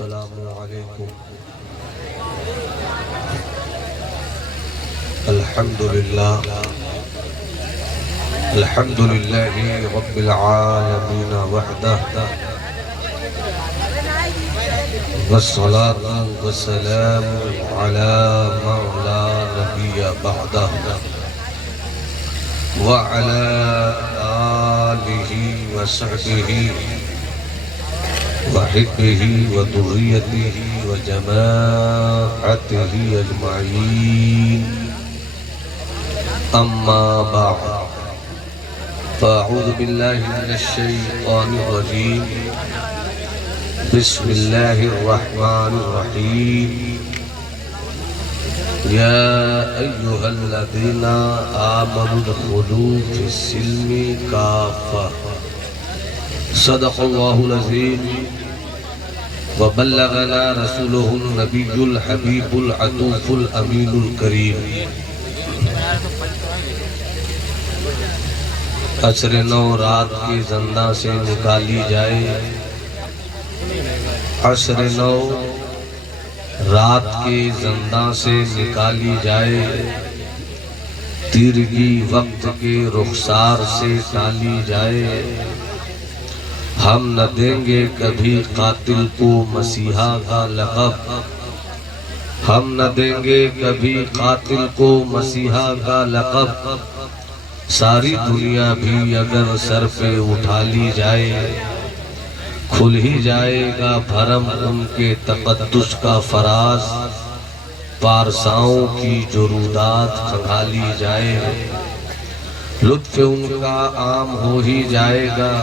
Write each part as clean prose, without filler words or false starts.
अस्सलामु अलैकुम। अल्हम्दुलिल्लाह अल्हम्दुलिल्लाहि रब्बिल आलमीन वहदह वस्सलातु वस्सलामु अला मौला नबिय्य बअदह व अला आलिहि व सहबिहि व हिब्बिहि व दुर्रियतिहि व जमाअतिहि अजमईन। अम्मा बअद फ़अऊज़ु बिल्लाहि मिनश शैतानिर रजीम। बिस्मिल्लाहिर रहमानिर रहीम। या अय्युहल्लज़ीना आमनु उदखुलू फिस्सिल्मि काफ़ा। सदक़ल्लाहुल अज़ीम व बल्लगना रसूलुहुन नबियुल हबीबुल अतूफुल अमीनुल करीम। असर नौ रात की ज़ंदा से निकाली जाए, असर नौ रात के ज़ंदा से निकाली जाए, तिरगी वक्त के रुखसार से टाली जाए। हम न देंगे कभी कातिल को मसीहा का लक़ब, हम न देंगे कभी कातिल को मसीहा का लक़ब। सारी दुनिया भी अगर सर पे उठा ली जाए, खुल ही जाएगा भरम उनके तक़द्दुस का फराज। पारसाओं की जुरूदात खंगाली जाए, लुत्फ़ उनका आम हो ही जाएगा।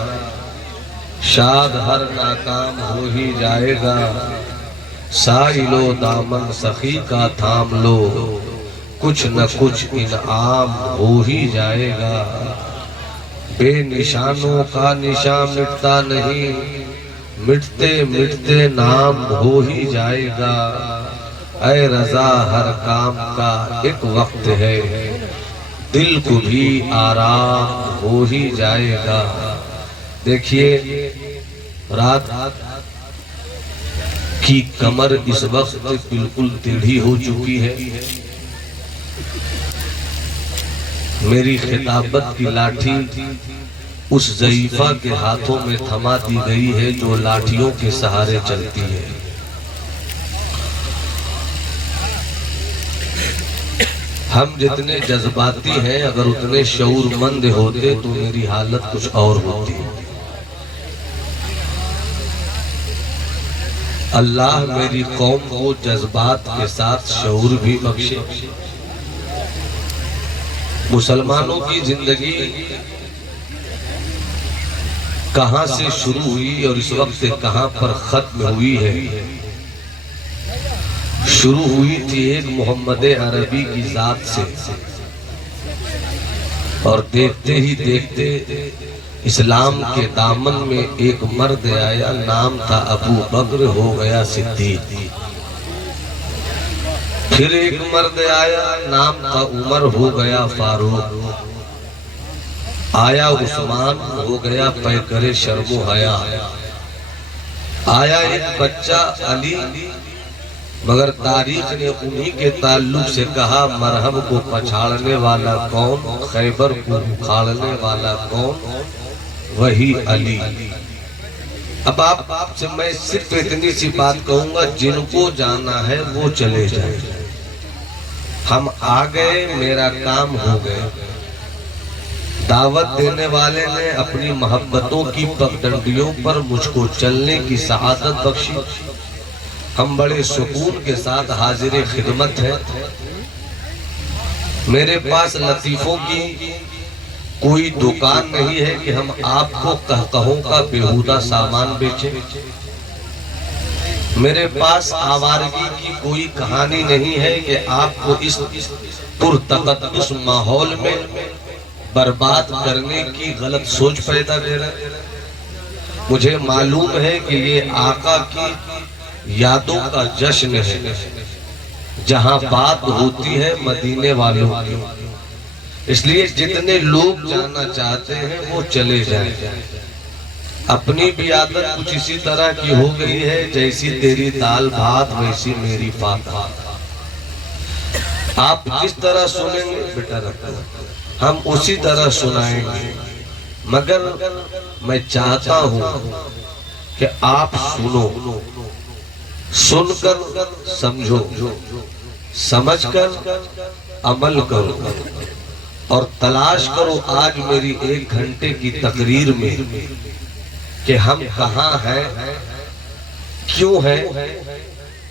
शाद हर नाकाम हो ही जाएगा। साइलो दामन सखी का थाम लो, कुछ न कुछ इनाम हो ही जाएगा। बेनिशानों का निशान मिटता नहीं, मिटते मिटते नाम हो ही जाएगा। ऐ रज़ा हर काम का एक वक्त है, दिल को भी आराम हो ही जाएगा। देखिए, रात की कमर इस वक्त बिल्कुल टेढ़ी हो चुकी है। मेरी खिताबत की लाठी उस ज़ईफ़ा के हाथों में थमा दी गई है जो लाठियों के सहारे चलती है। हम जितने जज्बाती हैं, अगर उतने शऊरमंद होते तो मेरी हालत कुछ और होती। अल्लाह मेरी कौम को जज्बात के साथ शऊर भी बख्शे। मुसलमानों की जिंदगी कहां से शुरू हुई और इस वक्त कहां पर खत्म हुई है। शुरू हुई थी एक मोहम्मद अरबी की जात से, और देखते ही देखते इस्लाम के दामन में एक मर्द आया, नाम था अबू बकर, हो गया सिद्दीक। फिर एक मर्द आया, नाम था उमर, हो गया फारूक। आया उस्मान, हो गया पैकरे शर्मो हया। आया एक बच्चा अली, मगर तारीख ने उन्हीं के ताल्लुक से कहा, मरहम को पछाड़ने वाला कौन, खैबर को उखाड़ने वाला कौन, वही अली। अब आपसे मैं सिर्फ इतनी सी बात कहूंगा, जिनको जाना है वो चले जाए। हम आ गए, मेरा काम हो गए। दावत देने वाले ने अपनी मोहब्बतों की पगडंडियों पर मुझको चलने की सआदत बख्शी। हम बड़े सुकून के साथ हाजिर खिदमत है। मेरे पास लतीफों की कोई दुकान नहीं है कि हम आपको कहकहों का बेहुदा सामान बेचें। मेरे पास आवारगी की कोई कहानी नहीं है कि आपको इस पुरतकद्दुस माहौल में बर्बाद करने की गलत सोच पैदा करे। मुझे मालूम है कि ये आका की यादों का जश्न है, जहां बात होती है मदीने वालों की। इसलिए जितने लोग जाना चाहते हैं वो चले जाएं। अपनी भी आदत कुछ इसी तरह की हो गई है, जैसी तेरी दाल भात वैसी मेरी फाका। आप जिस तरह सुनेंगे बेटा रखो, हम उसी तरह सुनाएंगे। मगर मैं चाहता हूं कि आप सुनो, सुनकर समझो, समझकर अमल करो और तलाश करो आज मेरी 1 घंटे की तकरीर में कि हम कहाँ हैं, क्यों हैं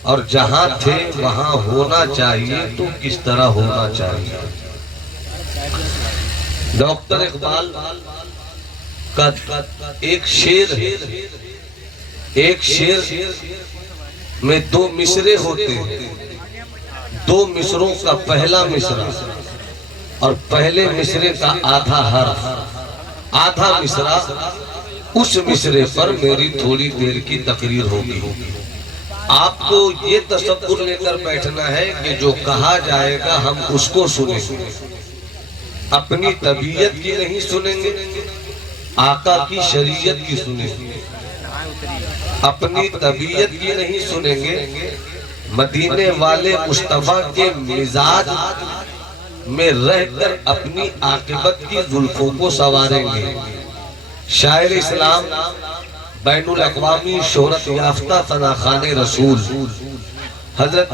और जहां थे वहां होना चाहिए तो किस तरह होना चाहिए। डॉक्टर इकबाल का एक शेर है, एक शेर में 2 मिसरे होते हैं। 2 मिसरों का पहला मिसरा और पहले मिसरे का आधा हर्फ, आधा मिसरा, उस मिसरे पर मेरी थोड़ी देर की तकरीर होगी। आपको ये तसव्वुर लेकर बैठना है कि जो कहा जाएगा हम उसको सुनेंगे, अपनी तबीयत की नहीं सुनेंगे, आका की शरीयत की सुनेंगे। अपनी तबीयत की नहीं सुनेंगे, मदीने वाले मुस्तफा के मिजाज में रहकर अपनी आकिबत की जुल्फों को संवारेंगे। शायर इस्लाम, बैनुल अक़वामी शोहरत याफ्ता तना खाने रसूल हजरत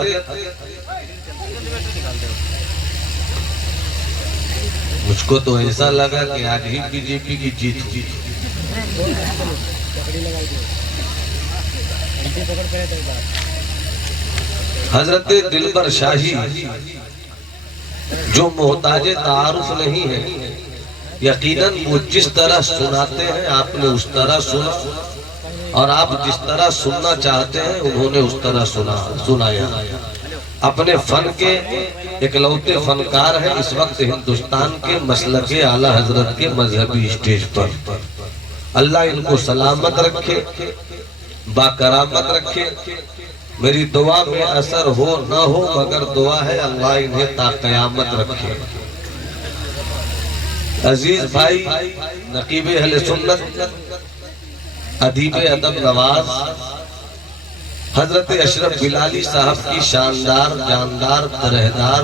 मुझको तो ऐसा लगा कि आज ही बीजेपी की जीत हुई। हजरत दिलबर शाही जो मोहताजे तारुफ नहीं है, यकीनन वो जिस तरह सुनाते हैं आपने उस तरह सुना, और आप जिस तरह सुनना चाहते हैं उन्होंने उस तरह सुनाया। अपने फन के इकलौते फनकार हैं इस वक्त हिंदुस्तान के मसलके आला हजरत के मजहबी स्टेज पर। अल्लाह इनको सलामत रखे, बाकरामत रखे। मेरी दुआ में असर हो न हो, मगर दुआ है अल्लाह इन्हें ताक़यामत रखे। अजीज भाई, नकीब अहले सुन्नत, अदीब अदब नवाज हजरत अशरफ बिलाली साहब की शानदार, जानदार, तरहदार,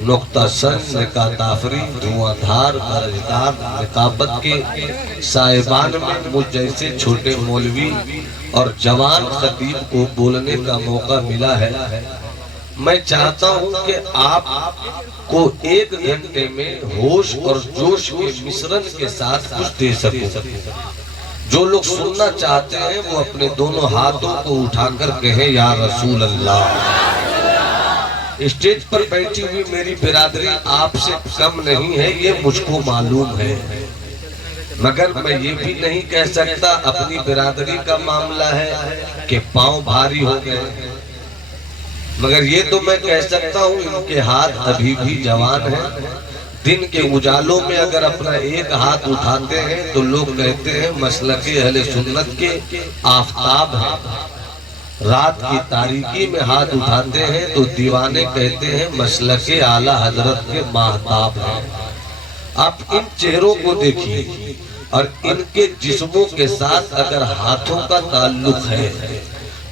नुक्तासन, निकाताफरी, धुआंधार, दर्जदार निकाबत के साहिबान में मुझ जैसे छोटे मौलवी और जवान खतीब को बोलने का मौका मिला है। मैं चाहता हूं कि आप को 1 घंटे में होश और जोश के मिश्रण के साथ कुछ दे सकूं। जो लोग सुनना चाहते हैं वो अपने दोनों हाथों को उठाकर कहें या रसूल अल्लाह। स्टेज पर बैठी हुई मेरी बिरादरी आपसे कम नहीं है, ये मुझको मालूम है, मगर मैं ये भी नहीं कह सकता अपनी बिरादरी का मामला है कि पांव भारी हो गए। मगर ये तो मैं कह सकता हूँ इनके हाथ अभी भी जवान हैं। दिन के उजालों में अगर अपना एक हाथ उठाते हैं तो लोग कहते हैं मसलके अहले सुन्नत के आफताब हैं। रात की तारीकी में हाथ उठाते हैं तो दीवाने कहते हैं मसलके आला हजरत के महताब हैं। आप इन चेहरों को देखिए और इनके जिस्मों के साथ अगर हाथों का ताल्लुक है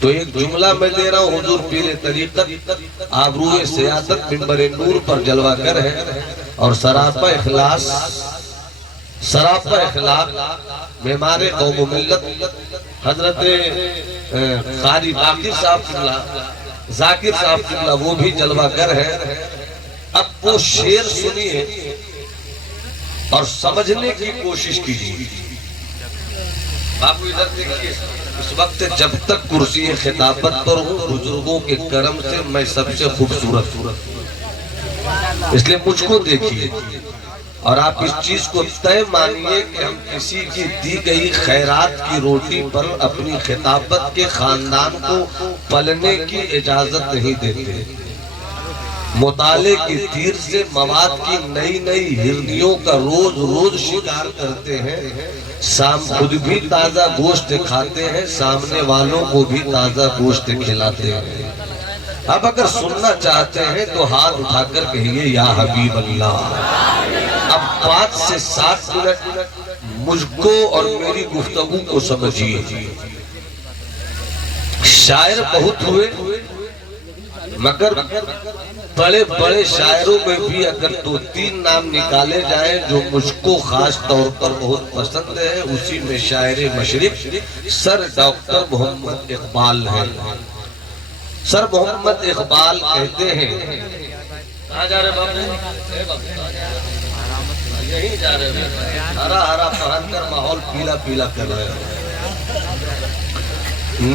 तो एक जुमला मैं दे रहा हूँ, हुजूर पीर तरीक़त आबरूए सियासत मिंबर नूर पर जलवागर है और सरापा इखलास, सरापा इखलाक मेमारे कौम मिल्लत हजरत कारी जाकिर साहब किबला वो भी जलवागर है। अब वो शेर सुनिए और समझने की कोशिश कीजिए। बाबू इधर देखिए, इस वक्त जब तक कुर्सी खिताबत पर हूँ बुजुर्गों के करम से मैं सबसे खूबसूरत हूँ, इसलिए मुझको देखिए और आप इस चीज को तय मानिए कि हम किसी की दी गई खैरात की रोटी पर अपनी खिताबत के खानदान को पलने की इजाजत नहीं देते। मुताले की तीर से मवाद की नई नई हिरनियों का रोज रोज शिकार करते हैं। शाम खुद भी ताजा गोश्त खाते हैं, सामने वालों को भी ताजा गोश्त खिलाते हैं। अब अगर सुनना चाहते हैं तो हाथ उठाकर कहिए या हबीब अल्लाह। अब 5 से 7 मिनट मुझको और मेरी गुफ्तगू को समझिए। शायर बहुत हुए, मगर बड़े बड़े शायरों में भी अगर 2-3 नाम निकाले जाएं जो मुझको खास तौर पर बहुत पसंद है, उसी में शायर मशरिक सर डॉक्टर मोहम्मद इकबाल हैं। सर मोहम्मद इकबाल कहते हैं, कहाँ जा रहे बाबू? यहीं जा रहे हैं, हरा हरा पहनकर माहौल पीला पीला कर रहे हैं।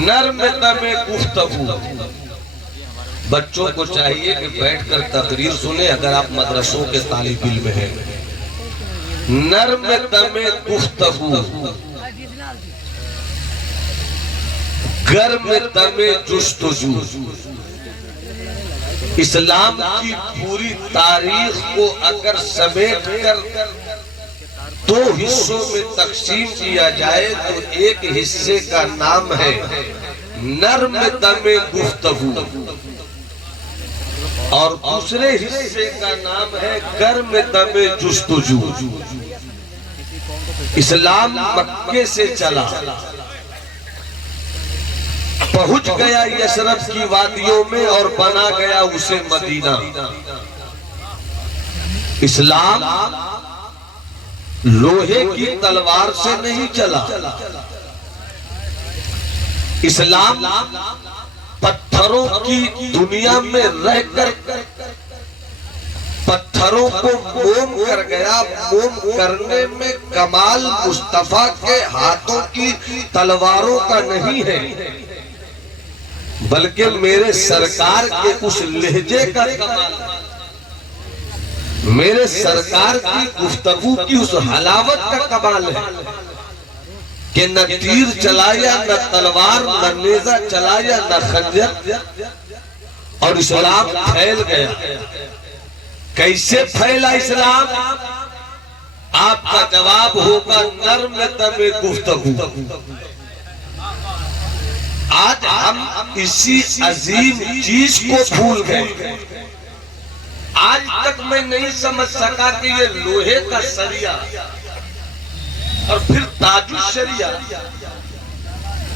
नर्म दमे गुफ्तगू, बच्चों को चाहिए कि बैठकर तकरीर सुने अगर आप मदरसों के तालिब इल्म हैं। नर्म दमे गुफ्तगू, गर्म दमे जुस्तजू, इस्लाम की पूरी तारीख को अगर समेट कर 2 हिस्सों में तकसीम किया जाए तो एक हिस्से का नाम है नर्म दमे गुफ्तगू और दूसरे हिस्से का नाम है गर्म दमे जुस्तजू। इस्लाम मक्के से चला, पहुंच गया यशरफ की वादियों में और बना गया उसे मदीना। इस्लाम लोहे की तलवार से नहीं चला, इस्लाम पत्थरों की दुनिया में रहकर पत्थरों को मोम कर गया। मोम करने में कमाल मुस्तफा के हाथों की तलवारों का नहीं है, बल्कि मेरे सरकार के उस लहजे का कमाल, मेरे सरकार की गुफ्तगू की उस हलावत का कमाल है कि न तीर चलाया, न तलवार, न नेजा चलाया, न खंजर, और इस्लाम फैल गया। कैसे फैला इस्लाम? आपका जवाब होगा नर्म दमे गुफ्तगू। आज हम इसी अजीम चीज को भूल गए। आज तक मैं नहीं समझ सका कि ये लोहे का सरिया और फिर ताजुशरिया,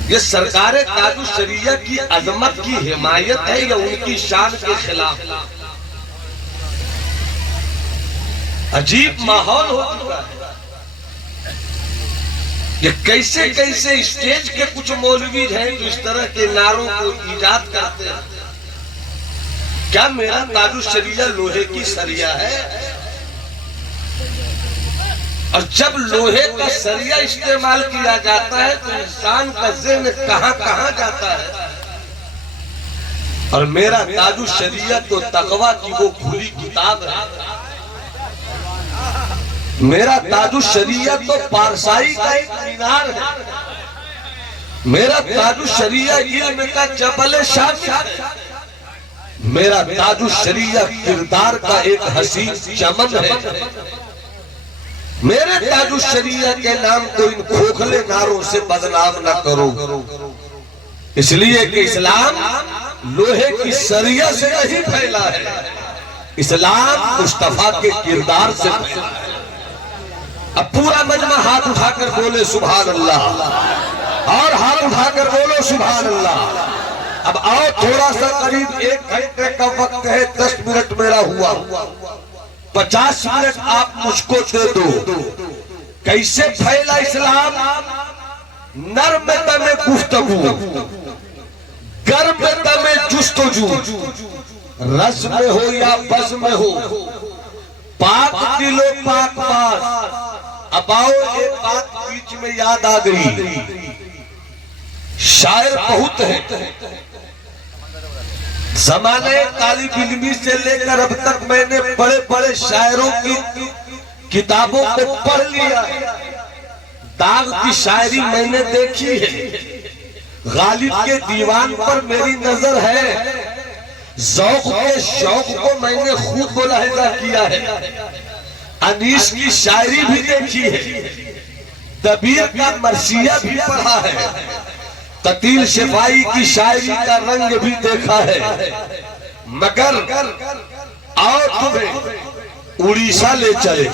ये सरकार ताजुशरिया की अजमत की हिमायत है या उनकी शान के खिलाफ? अजीब माहौल हो चुका है। ये कैसे कैसे स्टेज के कुछ मौलवी हैं जो इस तरह के नारों को ईजाद करते हैं। क्या मेरा ताजुशरिया लोहे की सरिया है? और जब लोहे का सरिया इस्तेमाल किया जाता है तो इंसान का ज़हन कहां कहां जाता है। और मेरा ताजुशरिया तो तकवा की वो खुली किताब है। मेरा ताजुशरिया तो पारसाई का एक मीनार है। मेरा ताजुशरिया इल्म का जबल शाफ़ी, मेरा ताजुशरिया किरदार का एक हसीन चमन है। मेरे ताजुशरिया के नाम को इन खोखले नारों से बदनाम न करो, इसलिए कि इस्लाम लोहे की सरिया से नहीं फैला है, इस्लाम मुस्तफा के किरदार से फैला है। अब पूरा मजमा हाथ उठाकर बोले सुभान अल्लाह, और हाथ उठाकर बोलो सुभान अल्लाह। अब आओ थोड़ा सा करीब 1 घंटे का वक्त है, 10 मिनट मेरा हुआ, 50 मिनट आप मुझको दे दो। कैसे फैला इस्लाम? नर्म दमे गुफ्तगू, गर्म दमे जुस्तजू, रस में हो या बज़ में हो, पाक दिलो पाक बाज। अब आओ एक बात बीच में याद आ गई, शायर बहुत है। ज़माने तालिब इल्मी से लेकर अब तक मैंने बड़े बड़े शायरों की किताबों को पढ़ लिया। दाग की शायरी मैंने देखी है, गालिब के दीवान पर मेरी नजर है, ज़ौक़ के शौक को मैंने खूब मुलाहिज़ा किया है। अनीस की शायरी भी देखी है, दबीर का मर्सिया भी पढ़ा है, कतील शिफाई की शायरी का रंग भी देखा है। मगर और तुम्हें उड़ीसा ले चले,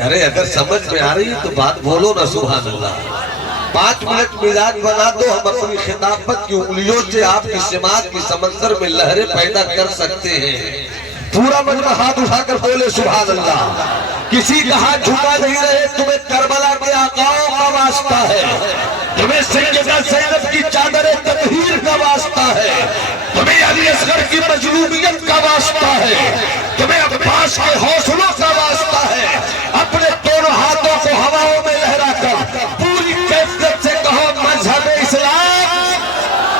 अरे अगर समझ में आ रही है तो बात बोलो ना, सुभान अल्लाह। 5 मिनट मिजाज बना दो, हम अपनी खिताबत की उंगलियों से आपकी समाज की समंदर में लहरें पैदा कर सकते हैं। पूरा मजमा हाथ उठाकर बोले सुभान अल्लाह। किसी का हाथ झुका नहीं रहे, तुम्हें करबला के आकाओं का वास्ता है, तुम्हें सैयदा ज़ैनब की चादर तत्हीर का वास्ता है, तुम्हें अली असगर की मजलूमियत का वास्ता है, तुम्हें अब्बास के हौसलों का वास्ता है। अपने दोनों हाथों को हवाओं में लहराकर पूरी कैफियत से कहो मजहब इस्लाम,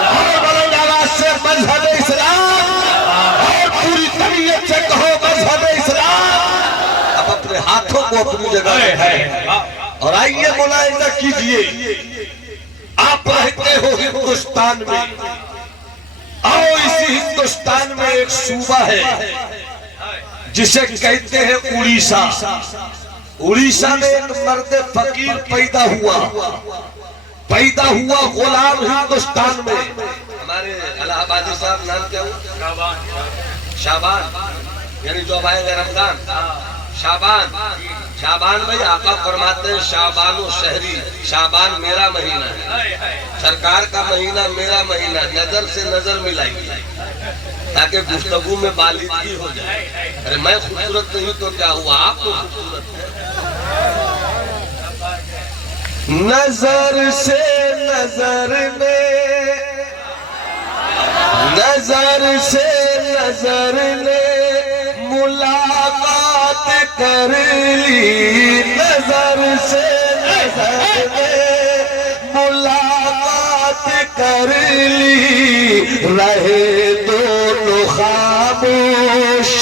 और बुलंद आवाज से मजहब इस्लाम, और पूरी तबीयत से कहो मजहब इस्लाम। अब अपने हाथों को अपनी जगह है और आइए मुलाहिजा कीजिए, आप रहते हो हिंदुस्तान में, आओ इसी हिंदुस्तान में एक सूबा है जिसे कहते हैं उड़ीसा। उड़ीसा में एक मर्द फकीर पैदा हुआ गुलाम हिंदुस्तान में। हमारे इलाहाबादी साहब नाम क्या हुआ? शाबान, यानी जो आएगा रमजान, शाबान भाई आका फरमाते हैं शाबानो शहरी, शाबान मेरा महीना है, सरकार का महीना मेरा महीना, नजर से नजर मिलाई ताकि गुफ्तगू में बालिदगी हो जाए। अरे मैं खूबसूरत नहीं तो क्या हुआ, आप तो खूबसूरत है। नजर से नजर ने, नजर से नजर ने मुलाकात कर ली, नजर से नजर ने मुलाकात कर ली, रहे दोनों खामोश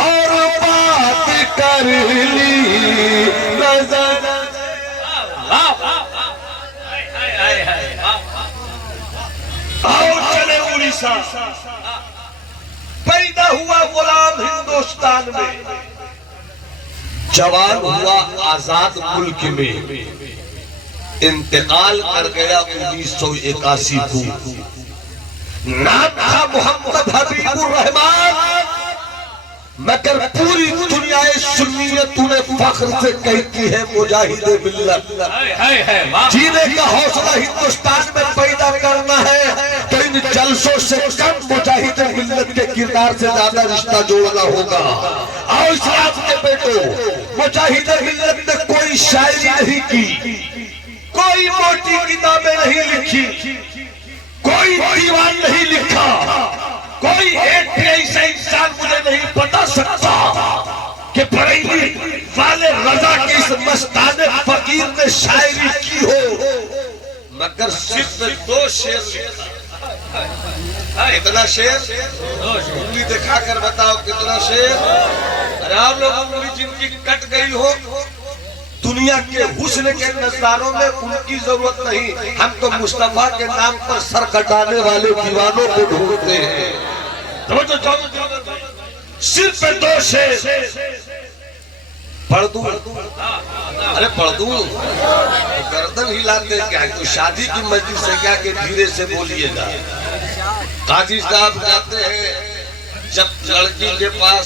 और बात कर ली, नजर। आओ चले उड़ीसा। पैदा हुआ गुलाम हिंदुस्तान में, जवान हुआ आजाद मुल्क में, इंतकाल कर गया 1981 को। नाम था मोहम्मद हबीबुर रहमान, मगर पूरी दुनिया सुन्नियत उन्हें फख्र से कहती है मुजाहिद मिल्लत। जीने का हौसला हिंदुस्तान में पैदा करना है तो इन जलसों से कम मुजाहिद मिल्लत के किरदार से ज्यादा रिश्ता जोड़ना होगा। आओ इस्लाम के बेटो, मुजाहिद मिल्लत ने कोई शायरी नहीं की, कोई मोटी किताबें नहीं लिखी, कोई दीवान नहीं लिखा, कोई एक भी ऐसा इंसान मुझे नहीं बता सकता कि बरेली वाले रजा के इस मस्ताने फकीर ने शायरी की हो, मगर सिर्फ 2 शेर लिखा। कितना शेर? उंगली दिखा कर बताओ कितना शेर? अरे आप लोग उंगली जिनकी कट गई हो, दुनिया के हुस्न के नजारों में उनकी जरूरत नहीं, हम तो मुस्तफा के नाम पर सर कटाने वाले दीवानों को ढूंढते हैं। सिर्फ 2 शेर पढ़ दूं? अरे पढ़ दूं? गर्दन हिलाते क्या? तो शादी की मस्जिद से क्या के धीरे से बोलिएगा। काजी साहब जाते हैं जब लड़की के पास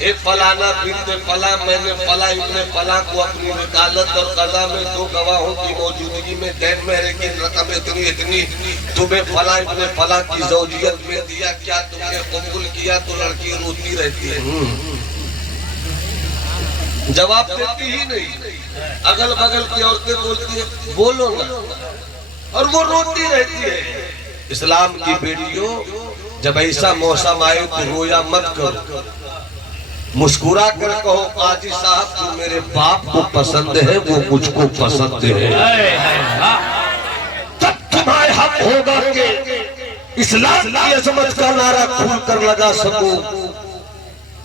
एक फलाना बिन्ते फला मैंने फला इतने फला को अपनी वकालत और कज़ा में 2 गवाहों की मौजूदगी में दैन मेहर की रकम इतनी इतनी तुम्हें फला इतने फला की ज़ौजियत में दिया, क्या तुमने कबूल किया? तो लड़की रोती रहती है, जवाब देती ही नहीं। अगल बगल की औरतें बोलती है बोलो ना, और वो रोती रहती है। इस्लाम की बेटियों, जब ऐसा मौसम आए तो रोया मत करो, मुस्कुरा कर कहो काजी साहब जो मेरे बाप को पसंद है वो मुझको पसंद है। तब तुम्हारे हक होगा कि इस्लाम की अजमत का नारा खुल कर लगा सको।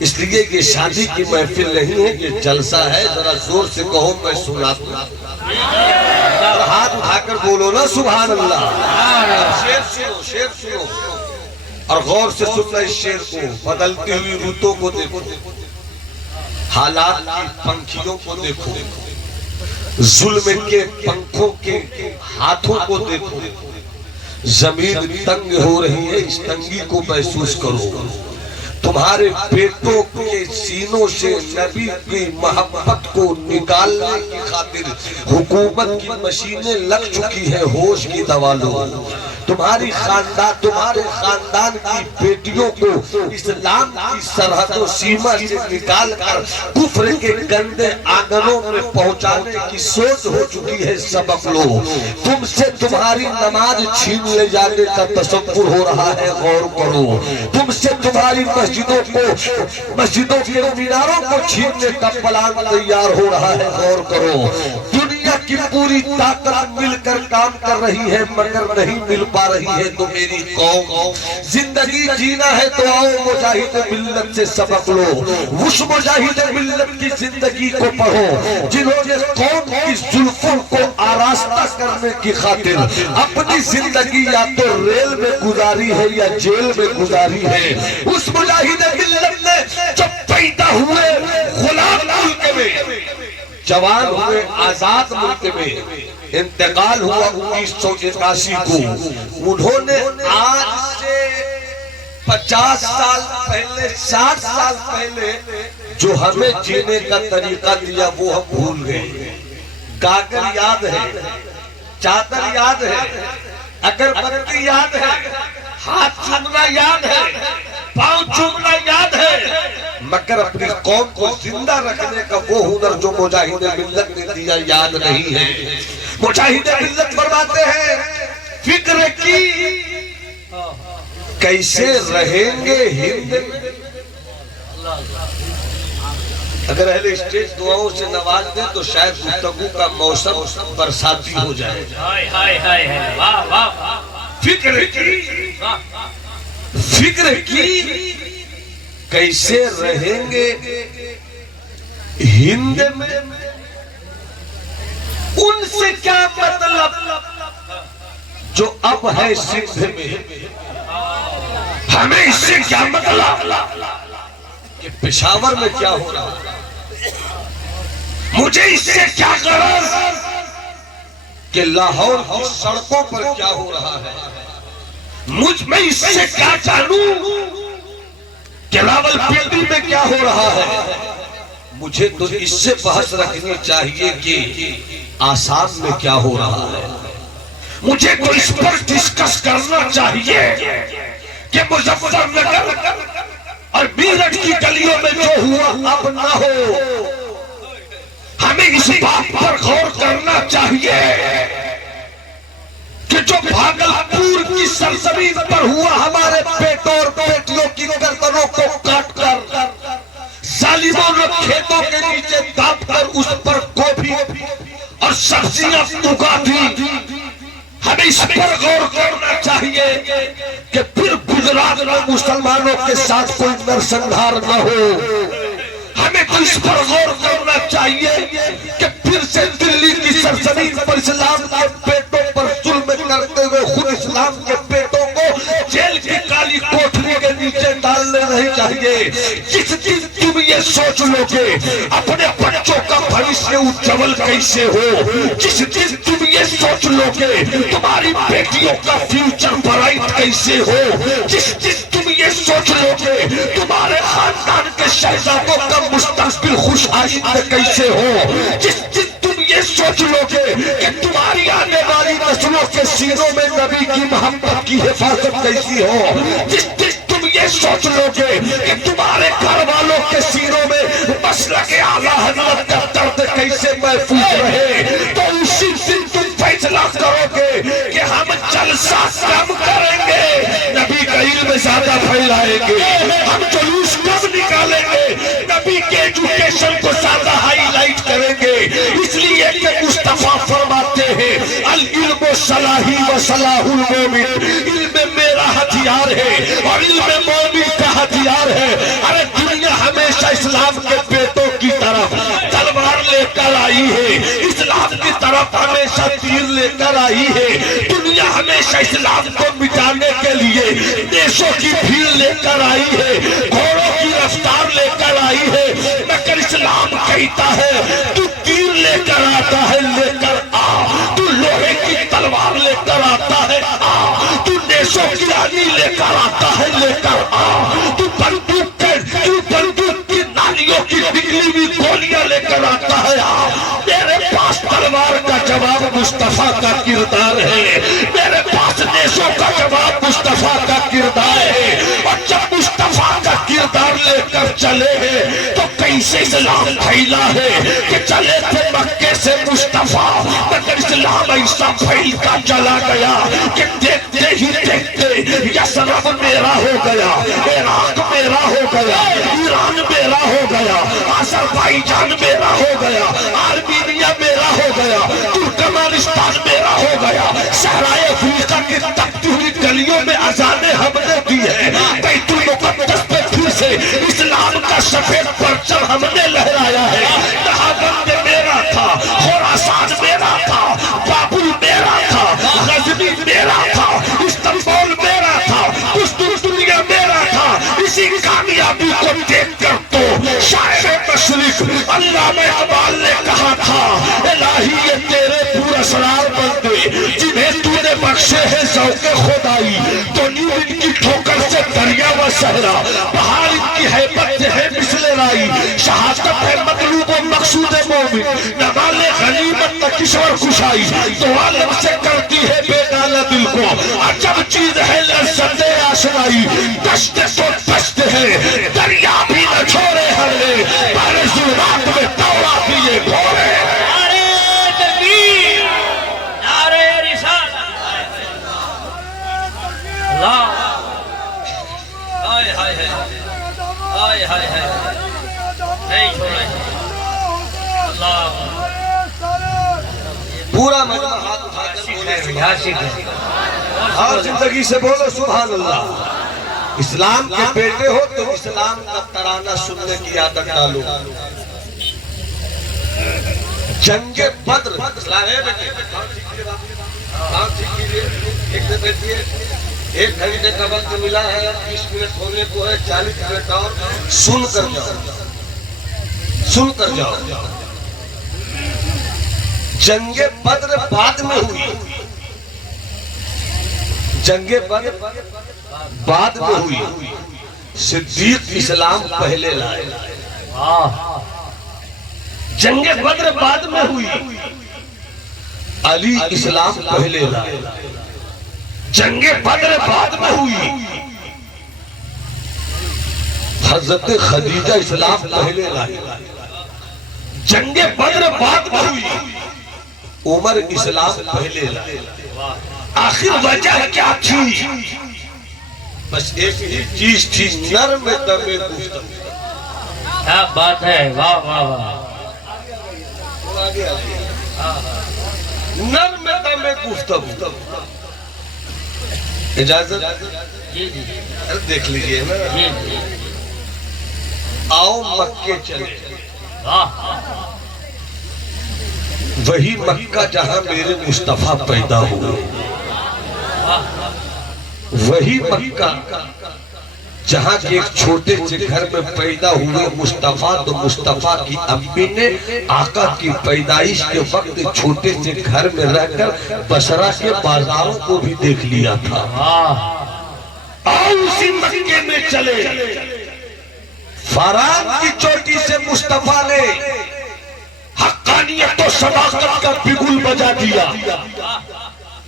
इसलिए ये शादी की महफिल नहीं है, ये जलसा है। जरा जोर से कहो मैं सुनाता हूं, हाथ उठाकर बोलो ना सुभान अल्लाह। शेर सुनो, शेर सुनो और गौर से सुनना इस शेर को। बदलती हुई रुतों को देखो, हालात की पंखियों को देखो, जुल्म के पंखों के हाथों को देखो। जमीन तंग हो रही है, इस तंगी को महसूस करो। तुम्हारे बेटों के सीनों से नबी की मोहब्बत को निकालने की खातिर हुकूमत की मशीनें लग चुकी है। होश की दवा लो। तुम्हारे खानदान की बेटियों को इस्लाम की सरहदों सीमा से निकाल कर कुफ्र के गंदे आंगनों में पहुंचाने की सोच हो चुकी है। सबक लो। तुमसे तुम्हारी नमाज छीन ले जाने का तसव्वुर हो रहा है, गौर करो। तुमसे तुम्हारी मस्जिदों के मीनारों को छीनने का प्लान तैयार हो रहा है, गौर करो। दुनिया की पूरी ताकत मिलकर काम कर रही है मगर नहीं मिल पा रही है। तो मेरी कौम, जिंदगी जीना है तो आओ मुजाहिद मिल्लत से सबक लो। उस मुजाहिद मिल्लत की जिंदगी को पढ़ो जिन्होंने कौम की जुल्फों को आरास्ता करने की खातिर अपनी जिंदगी या तो रेल में गुजारी है या जेल में गुजारी है। उस मुजाहिद मिल्लत ने जब पैदा हुए गुलाम मुल्क में, जवान हुए आजाद मुल्क में, इंतकाल हुआ 1981 को। उन्होंने आज से 50 साल पहले, 60 साल पहले जो हमें जीने का तरीका दिया वो हम भूल गए। गागर याद है, चादर याद है, अगरबत्ती याद है, हाथ चूमना याद है, पांव चूमना याद है, मगर अपनी कौम को जिंदा रखने का वो हुनर जो मुजाहिद मिल्लत ने दिया याद नहीं है। मुजाहिद मिल्लत फरमाते हैं, फिक्र की कैसे रहेंगे हिंद में। अगर अहले स्टेज दुआओं से नवाज दे तो शायद गुफ्तगू का मौसम बरसाती हो जाए। फिक्र की कैसे रहेंगे हिंद में, उनसे क्या मतलब जो अब है सिंध में। हमें इससे क्या मतलब कि पेशावर में क्या हो रहा है। मुझे इससे क्या गरज कि लाहौर की सड़कों पर क्या हो रहा है। मुझ में इससे क्या जानूं कि रावलपिंडी में क्या हो रहा है। मुझे तो इससे बहस रखनी चाहिए कि आसाम में क्या हो रहा है। मुझे तो इस पर डिस्कस करना चाहिए कि मुजफ्फरनगर और मेरठ की गलियों में जो हुआ अब ना हो। हमें इस बात पर गौर करना चाहिए कि जो भागलपुर की सरजमीन पर हुआ, हमारे बेटों और बेटियों की गर्दनों को काटकर जालिमों ने खेतों के नीचे दाबकर उस पर गोभी और सब्जियां उगा दी। हमें इस पर गौर करना चाहिए कि फिर गुजरात में मुसलमानों के साथ कोई नरसंहार न हो। हमें तो इस पर गौर करना चाहिए कि फिर से दिल्ली की सरजमीन पर इस्लाम के बेटों पर जुल्म करते हुए खुद इस्लाम के बेटों को जेल की काली कोठरी के नीचे डालने नहीं चाहिए। जिस दिन तुम ये सोच लोगे अपने बच्चों का भविष्य उज्जवल कैसे हो, जिस दिन तुम ये सोच लोगे तुम्हारी बेटियों का फ्यूचर ब्राइट कैसे हो, जिस दिन तुम ये सोच लोगे तुम्हारे खानदान के शहजादों का मुस्तकबिल खुशहाली कैसे हो, जिस दिन तुम ये सोच लोगे कि तुम्हारी आने वाली नस्लों के सीनों में नबी की मोहब्बत की हिफाजत कैसी हो, जिस दिन तुम ये सोच लोगे कि तुम्हारे घर वालों के सीनों में मसलक आला हज़रत का दर्द कैसे महफूज रहे, तो उसी दिन तुम फैसला करोगे कि हम जलसा कम करेंगे, नबी का इल्म ज्यादा फैलाएंगे, हम जुलूस कम निकालेंगे, नबी के एजुकेशन को ज्यादा हाईलाइट करेंगे। इसलिए कि मुस्तफा फरमाते हैं अल इल्मु सलाही व सलाहुल मोमिन, इल्म मेरा हथियार है और इल्म मोमिन का हथियार है। अरे दुनिया हमेशा इस्लाम के बेटों की तरफ तलवार लेकर आई है, इस्लाम की तरफ हमेशा तीर लेकर आई है। दुनिया हमेशा इस्लाम को मिटाने के लिए देशों की भीड़ लेकर आई है, घोड़ों की रफ्तार लेकर आई है, मगर इस्लाम कहता है तू तीर लेकर आता है, लेकर आ, तू लोहे की तलवार लेकर आता है, आ, तू देशों की आनी लेकर आता है, लेकर आ, तू बंदूक जवाब मुस्तफा का किरदार है, मेरे पास देशों का जवाब मुस्तफा का किरदार है। और जब मुस्तफा का किरदार लेकर चले हैं तो कैसे इस्लाम फैला है कि चले थे मक्के से मुस्तफा, मगर इस्लाम ऐसा फैलता चला गया कि देखते ही देखते यसरफ मेरा हो गया, इराक मेरा हो गया, ईरान मेरा हो गया, अज़रबैजान मेरा हो गया, आर्मीनिया मेरा हो गया, तुर्कमेनिस्तान मेरा हो गया। सहराए अफ्रीका की तपती हुई गलियों में अजानें हमने दी है, बैतुल मुक़द्दस पे फिर से इस्लाम का सफेद परचम हमने लहराया है। दहाबंद मेरा था, खुरासान मेरा था, बाबुल मेरा था, गजनी मेरा था, इस्तांबुल मेरा था, दुनिया मेरा था। इसी कामयाबी को देखकर तो शायर मशरिक अल्लामा इक़बाल ने कहा था, इलाही ये तेरे पुरस्कार बंदे जिन्हें तूने बख्शे है ज़ौक़े खुदाई, तो यूं इनकी ठोकर से दरिया व सहरा, पहाड़ इनकी हैबत से है मिसले राई, शहादत है मतलूब व मकसूद मोमिन, नवाले गनीमत न किशोर खुशाई, तो आलम से करती है बेगाना दिल को अजब चीज है लज़्ज़त आशनाई। दश्त तो दश्त है, दरिया भी न छोड़े हरे, पर ज़ुल्मात में तौरा भी ये घोड़े। नारे तकबीर, नारे रिसालत, अल्लाह, हाय हाय हाय, हाय हाय हाय, नहीं छोड़े अल्लाह। पूरा मजमा हाथ उठाकर बोले और जिंदगी से बोलो सुभान अल्लाह। इस्लाम के बेटे हो तो इस्लाम का तराना सुनने की आदत डालो। जंगे बद्र एक घंटे का वक्त मिला है, अब 20 मिनट होने को है, 40 मिनट और सुन कर जाओ, सुन कर जाओ। जंगे बद्र बाद में हुई, जंगे बद्र बाद में हुई, सिद्दीक इस्लाम पहले लाए। जंगे बद्र बाद में हुई, अली इस्लाम पहले लाए। जंगे बद्र बाद में हुई, हजरत खदीजा इस्लाम पहले लाई। जंगे बद्र बाद में हुई, उमर इस्लाम पहले लाई। आखिर वजह क्या थी? बस एक ही चीज थी, नर में दमे गुफ्तगू। क्या बात है, वाह वाह वाह। नर में दमे गुफ्तगू। इजाजत अरे देख लीजिए ना, आओ मक्के चले। वही मक्का जहां मेरे मुस्तफा पैदा हुए, वही मक्का जहां के एक छोटे से घर में पैदा हुए मुस्तफा। तो मुस्तफा की अम्मी ने आका की पैदाइश के वक्त छोटे से घर में रहकर बसरा के बाजारों को भी देख लिया था। आओ उसी मक्के में चले। फरान की चोटी से मुस्तफा ने हक्कानियत तो सदाकत का बिगुल बजा दिया।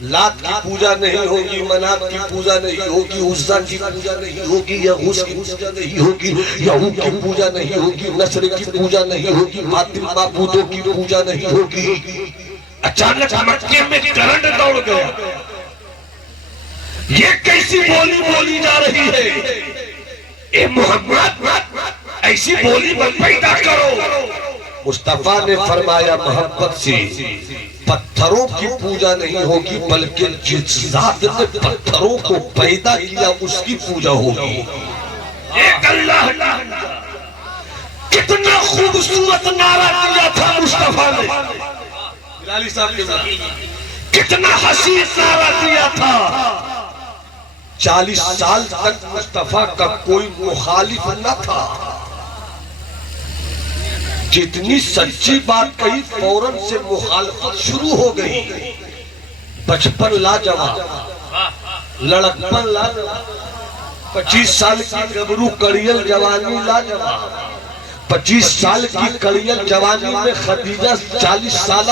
लात की पूजा नहीं होगी, मनात की पूजा नहीं होगी, उज़्ज़ा की पूजा नहीं होगी, या उस की पूजा नहीं होगी, यहू की पूजा नहीं होगी, नस्र की पूजा नहीं होगी, बातिल माबूदों की पूजा नहीं होगी। अचानक मक्के में करंट दौड़ गया। ये कैसी बोली बोली जा रही है? ए मोहम्मद, ऐसी बोली मत पैदा करो। मुस्तफा ने फरमाया, मोहब्बत से पत्थरों की पूजा नहीं होगी, बल्कि जिस जात ने पत्थरों को पैदा किया उसकी पूजा होगी। एक अल्लाह। कितना खूबसूरत नारा दिया था मुस्तफा ने, बिलाली साहब के साथ कितना हसीन नारा दिया था। 40 साल तक मुस्तफा का कोई मुखालिफ न था। जितनी सच्ची बात कही फौरन से मुखालफत शुरू हो गई। बचपन लाजवाब, लड़कपन लाजवाब, 25 साल की गबरू कड़ियल जवानी लाजवाब। 25 साल की कड़ियल जवानी में खदीजा 40 साल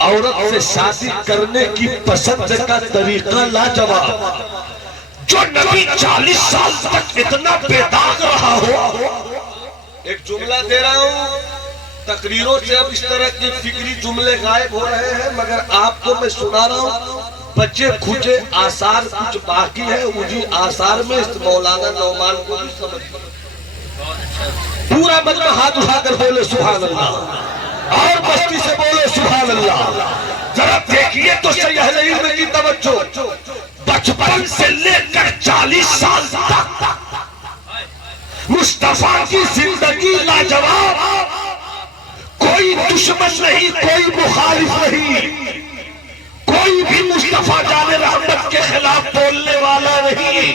औरत से शादी करने की पसंद का तरीका लाजवाब। जो नबी 40 साल तक इतना बेदाग रहा हो। एक जुमला दे रहा हूं, तकरीरों से अब इस तरह के फिक्री जुमले गायब हो रहे हैं, मगर आपको मैं सुना रहा हूं। बच्चे खुचे आसार कुछ बाकी है, उसी आसार में इस मौलाना नौमान को भी समझ पूरा मजमा हाथ उठाकर बोले सुभान अल्लाह और मस्ती से बोले सुभान अल्लाह। जरा देखिए तो सही अहले इल्म की तवज्जो। बचपन से लेकर 40 साल तक मुस्तफा की जिंदगी लाजवाब। कोई दुश्मन नहीं, कोई मुखालिफ नहीं, कोई भी मुस्तफा जाने रहमत के खिलाफ बोलने वाला नहीं,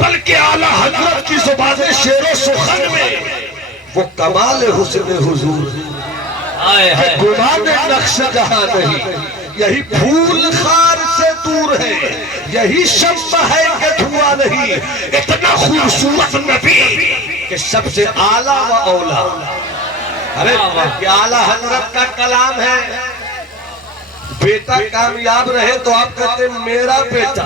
बल्कि आला हजरत की जुबान शेरो सुखन में वो कमाल हुस्न हुजूर गुमान नक्श जहां नहीं। यही फूल खार से दूर है, यही शम्मा है कि धुआं नहीं। इतना खूबसूरत नबी कि सबसे आला व औला। अरे आला हजरत का कलाम है। बेटा कामयाब रहे तो आप कहते मेरा बेटा,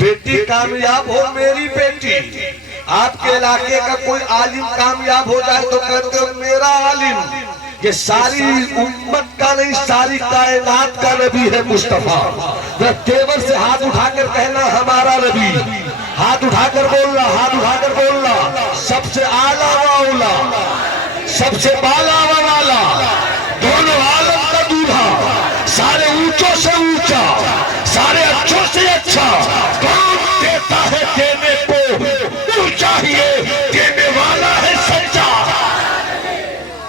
बेटी कामयाब हो मेरी बेटी। आपके इलाके का कोई आलिम कामयाब हो जाए तो कहते हो मेरा आलिम। ये सारी उम्मत का नहीं, सारी कायनात का नबी है मुस्तफा। जब तेवर से हाथ उठाकर कहना हमारा नबी, हाथ उठाकर बोलना, हाथ उठाकर बोलना। सबसे आला व औला, सबसे बाला व वाला, दोनों आलम का दूल्हा, सारे ऊंचों से ऊंचा, सारे अच्छों से अच्छा। कौन देता है देने को चाहिए, देने वाला है सच्चा।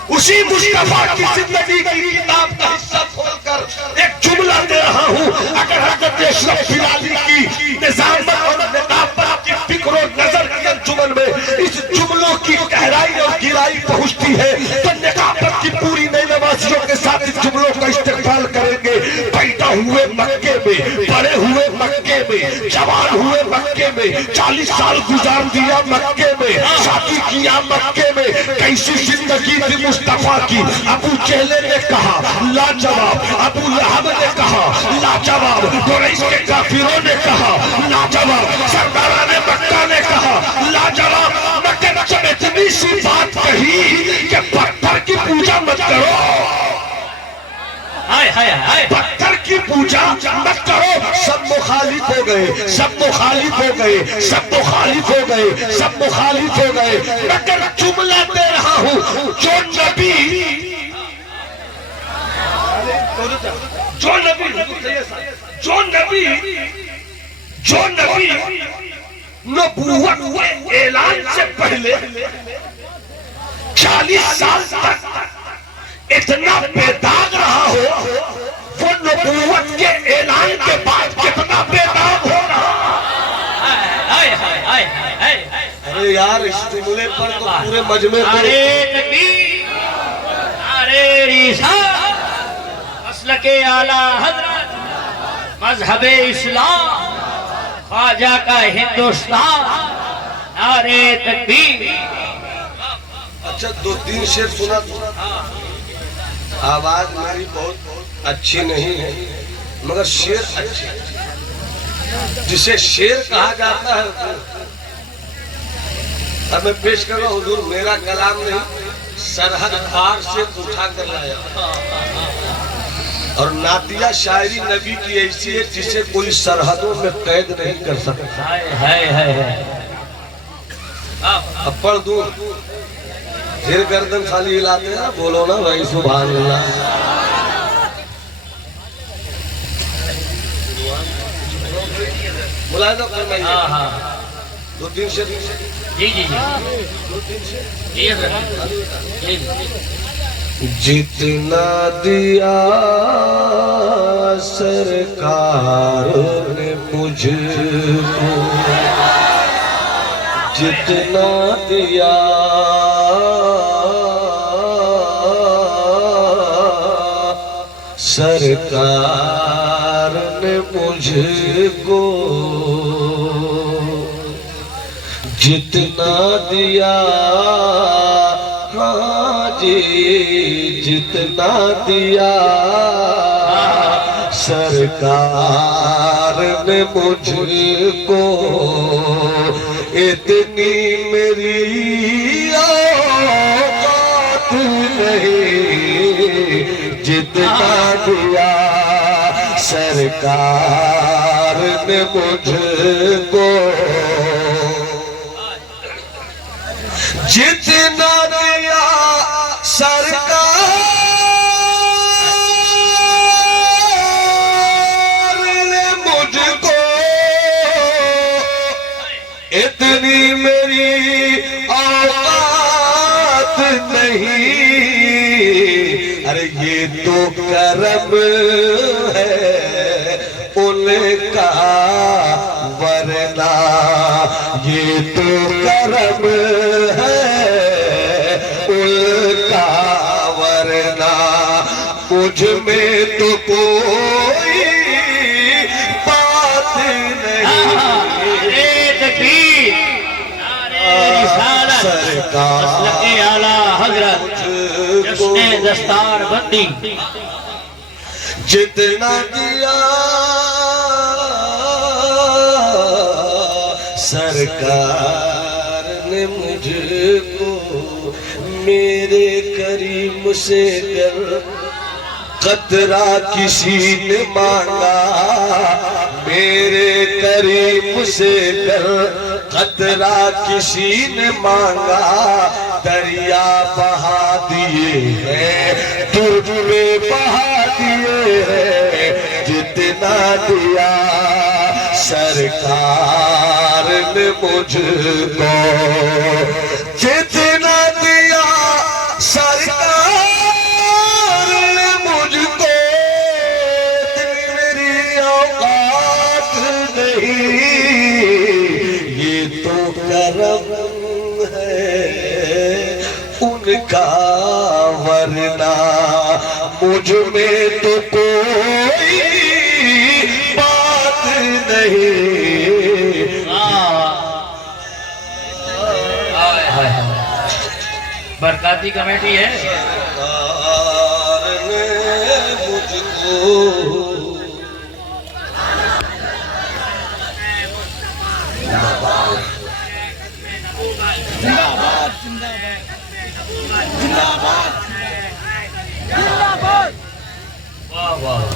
उसी मुस्तफा की जिंदगी की किताब का हिस्सा खोलकर एक जुमला दे रहा हूं। अगर हजरत अशरफ बिलाली की निजामत और नदाफत की फिक्र और नजर की अंजुमन में इस जुमलों की गहराई और गिराई पहुंचती है तो नदाफत की पूरी नई नवासियों के साथ इस जुमलों का इस्तेमाल करेंगे। पैदा हुए मक्के में, बड़े हुए मक्के में, जवान हुए मक्के में, 40 साल गुजार दिया मक्के में, शादी किया मक्के में। कैसी जिंदगी थी मुस्तफा की। अबू जहल ने कहा लाजवाब, अबू लहब ने कहा लाजवाब, कुरैश के काफिरों ने कहा लाजवाब, सरदाराने मक्का ने कहा लाजवाब। मगर जब इतनी सी बात कही कि पत्थर की पूजा मत करो, पत्थर की पूजा मत करो, सब मुखालिफ हो गए, सब मुखालिफ हो गए, सब मुखालिफ हो गए, सब मुखालिफ हो गए। मगर जुमला दे रहा हूं, जो नबी नबूवत के ऐलान से पहले 40 साल तक इतना बेदाग रहा हो, वो नबूवत के ऐलान के बाद कितना बेदाग हो रहा। अरे यार इस जुमले पर तो पूरे मजमे अरे नबी, अरे रिसालत, मसलके आला हजरत, मजहबे इस्लाम, ख्वाजा का हिंदुस्तान, नारे तकबीर। अच्छा 2-3 शेर सुना। आवाज मेरी बहुत अच्छी नहीं है मगर शेर अच्छे, जिसे शेर कहा जाता है। अब मैं पेश कर रहा हूँ हुजूर, मेरा कलाम नहीं, सरहद पार से उठा कर लाया। और नातिया शायरी नबी की ऐसी है जिसे कोई सरहदों में कैद नहीं कर सकता। अब पढ़ दूं, फिर गर्दन खाली हिलाते हैं, बोलो ना भाई सुभान अल्लाह। बुलाए तो कर भाई। हाँ हाँ 2-3 शेर। जी जी जी 2-3 शेर। जी जितना दिया सरकार ने मुझको, जितना दिया सरकार ने मुझको, जितना दिया हाँ जी जितना दिया सरकार ने मुझको, इतनी मेरी औकात नहीं, जितना दिया सरकार ने मुझको, जितना दिया सरकार ने मुझको, इतनी मेरी औकात नहीं। अरे ये तो करम है उनका, वरना ये तो करम है उनका, वरना मुझ में तो कोई बात नहीं। सरकार आला हजरत जश्न दस्तार बंदी, जितना दिया सरकार ने मुझको, मेरे करीम से कर कतरा किसी ने मांगा, मेरे करीम से कर कतरा किसी ने मांगा, दरिया बहा दिए हैं तुझ में बहा दिए हैं, जितना दिया सरकार ने मुझको, जितना दिया सरकार ने मुझको, मेरी औकात नहीं, ये तो करम है उनका, वरना मुझ में तो कोई बात नहीं। बरकाती कमेटी है। सरकार ने मुझको,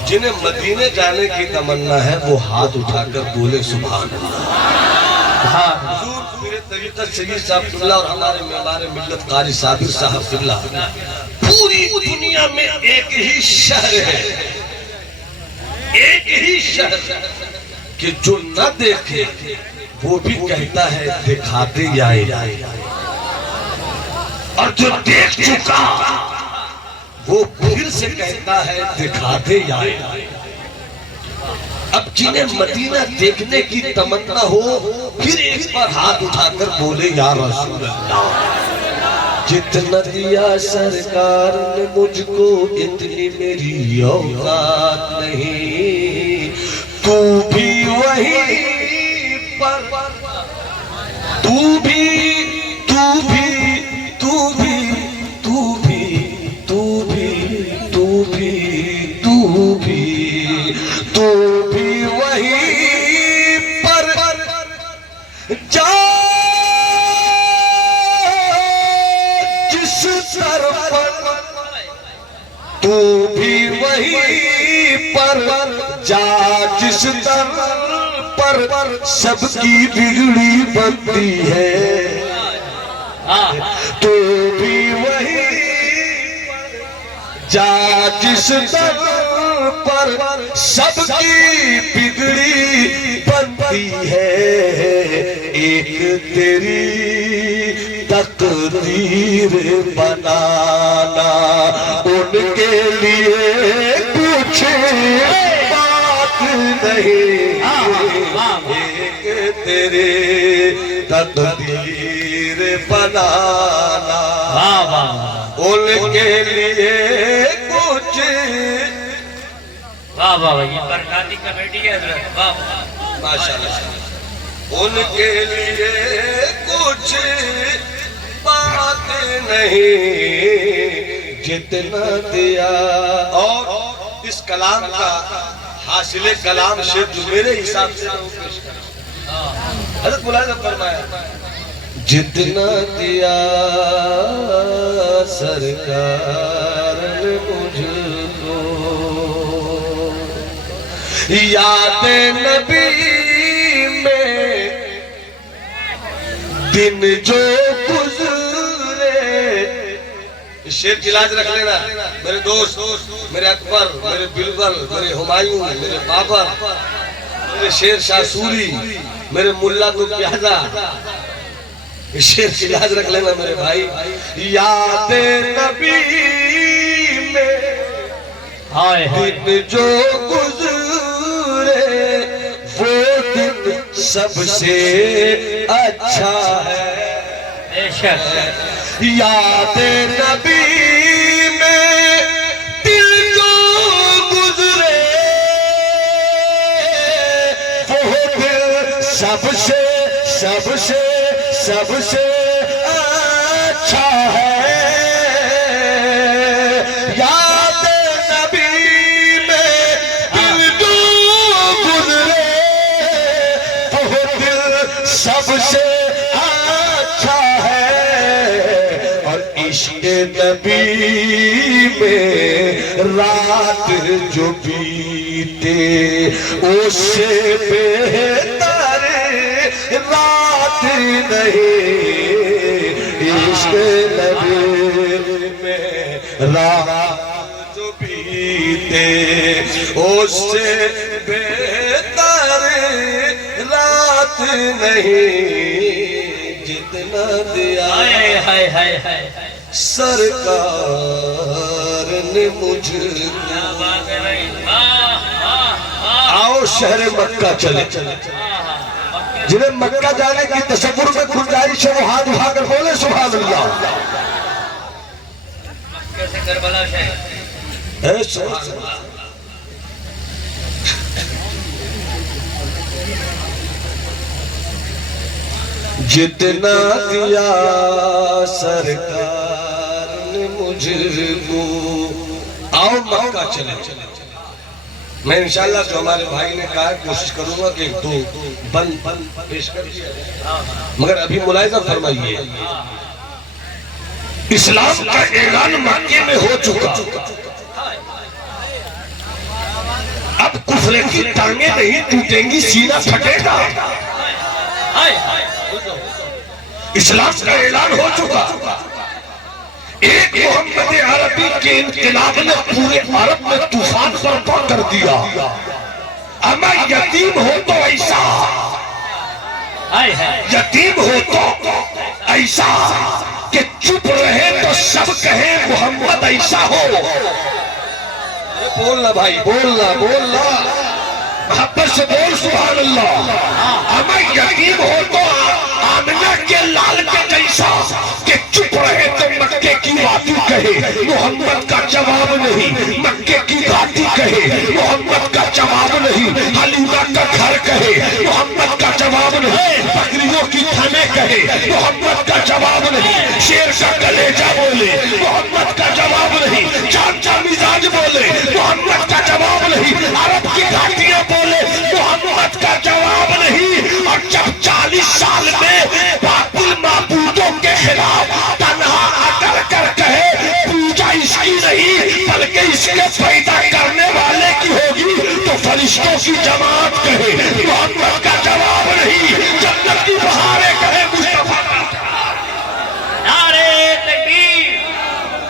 जिन्हें मदीने जाने की तमन्ना है वो हाथ उठाकर बोले सुभान अल्लाह। मेरे तरीक़त सैयद साहब और हमारे मेहमान मिल्लत कारी साबिर साहब फिल्ला, पूरी दुनिया में एक ही शहर है, एक ही शहर कि जो न देखे वो भी कहता है दिखाते आए, और जो देख चुका वो फिर से कहता है दिखाते आए। अब जिन्हें मदीना देखने की तमन्ना हो फिर एक बार हाथ उठाकर बोले या रसूल अल्लाह, जितना दिया सरकार ने मुझको, इतनी मेरी औकात नहीं, तू भी वही पर, तू भी तू भी तू भी तू भी तू भी तू भी तू भी तू भी वही पर जा जिस तरफ, तू भी वही पर जा जिस तरफ पर सबकी बिगड़ी बनती है, तू भी वही जा जिस तरफ पर सबकी बिगड़ी बनती है, एक तेरी तकदीर बनाना उनके लिए कुछ बात नहीं, एक तेरे तकदीर बनाना उनके लिए कुछ। वाह वाह, ये बरकाती कमेटी है वाह माशाल्लाह, उनके लिए कुछ बात नहीं जितना दिया। और इस कलाम का हासिले कलाम से जो मेरे हिसाब से हज़रत मुलाज़ा फरमाया, जितना दिया सरकार ने मुझको, याद नबी में दिन जो गुजरे। इस शेर की लाज रख लेना मेरे दोस्त, मेरे अकबर, मेरे बिलबल, मेरे हुमायूं, मेरे बाबर, मेरे शेर शाह सूरी, मेरे मुल्ला तो प्यादा। इस शेर की लाज रख लेना मेरे भाई। याद नबी में दिन जो गुजरे वो दिन सबसे अच्छा है। याद नबी में दिल जो गुजरे वो दिल सबसे सबसे सबसे अच्छा है। याद नबी में दिल जो गुजरे वो दिल सबसे अच्छा है। और इश्क़ नबी में रात जो बीते उससे बेहतर रात नहीं। इश्क़ नबी में रात जो बीते उससे बेहतर रात नहीं जितना दिया सरकार ने मुझको। आओ शहर मक्का चले, जिन्हें मक्का जाने की तसव्वुर में गुंजाइश है वो हाथ उठाकर बोले सुभान अल्लाह। कैसे करबला शहर है सुभान अल्लाह। जितना दिया सरकार ने मुझको। आओ मक्का चले। मैं इंशाल्लाह जो हमारे भाई ने कहा कोशिश करूंगा कि दो बंद पेश कर दिया, मगर अभी मुलाहिजा फरमाइए, इस्लाम का ऐलान मक्के में हो चुका। अब कुफ्र की टांगे नहीं टूटेंगी, सीना फटेगा। इस्लाम का ऐलान हो चुका। एक मोहम्मद अरबी के इनकलाब ने पूरे अरब में तूफान बर्पा कर दिया। अमा यतीम हो तो ऐसा, यतीम हो तो ऐसा कि चुप रहे तो सब कहे मोहम्मद ऐसा हो। बोलना भाई, बोलना बोलना मोहब्बत से बोल सुभान अल्लाह। अमा यतीम हो तो आमिना के लाल के जैसा कि चुप रहे तो मक्के की बाती कहे मोहम्मद का जवाब नहीं, मक्के की बाती कहे मोहम्मद का जवाब नहीं, हलीमा का घर कहे मोहम्मद का जवाब नहीं, बकरियों की थाने कहे मोहम्मद का जवाब नहीं, शेर का कलेजा बोले मोहम्मद का जवाब नहीं, चाचा मिजाज बोले मोहम्मद का जवाब नहीं, अरब की घाटियां बोले मोहम्मद का जवाब नहीं। और जब 40 साल में बातिल माबूदों के खिलाफ तन्हा अटल कर कहे पूजा इसकी नहीं बल्कि इसके पैदा करने वाले की होगी, तो फरिश्तों की जमात कहे मोहम्मद का जवाब नहीं, जन्नत की बहारें कहे मुस्तफा का। नारे तकबीर,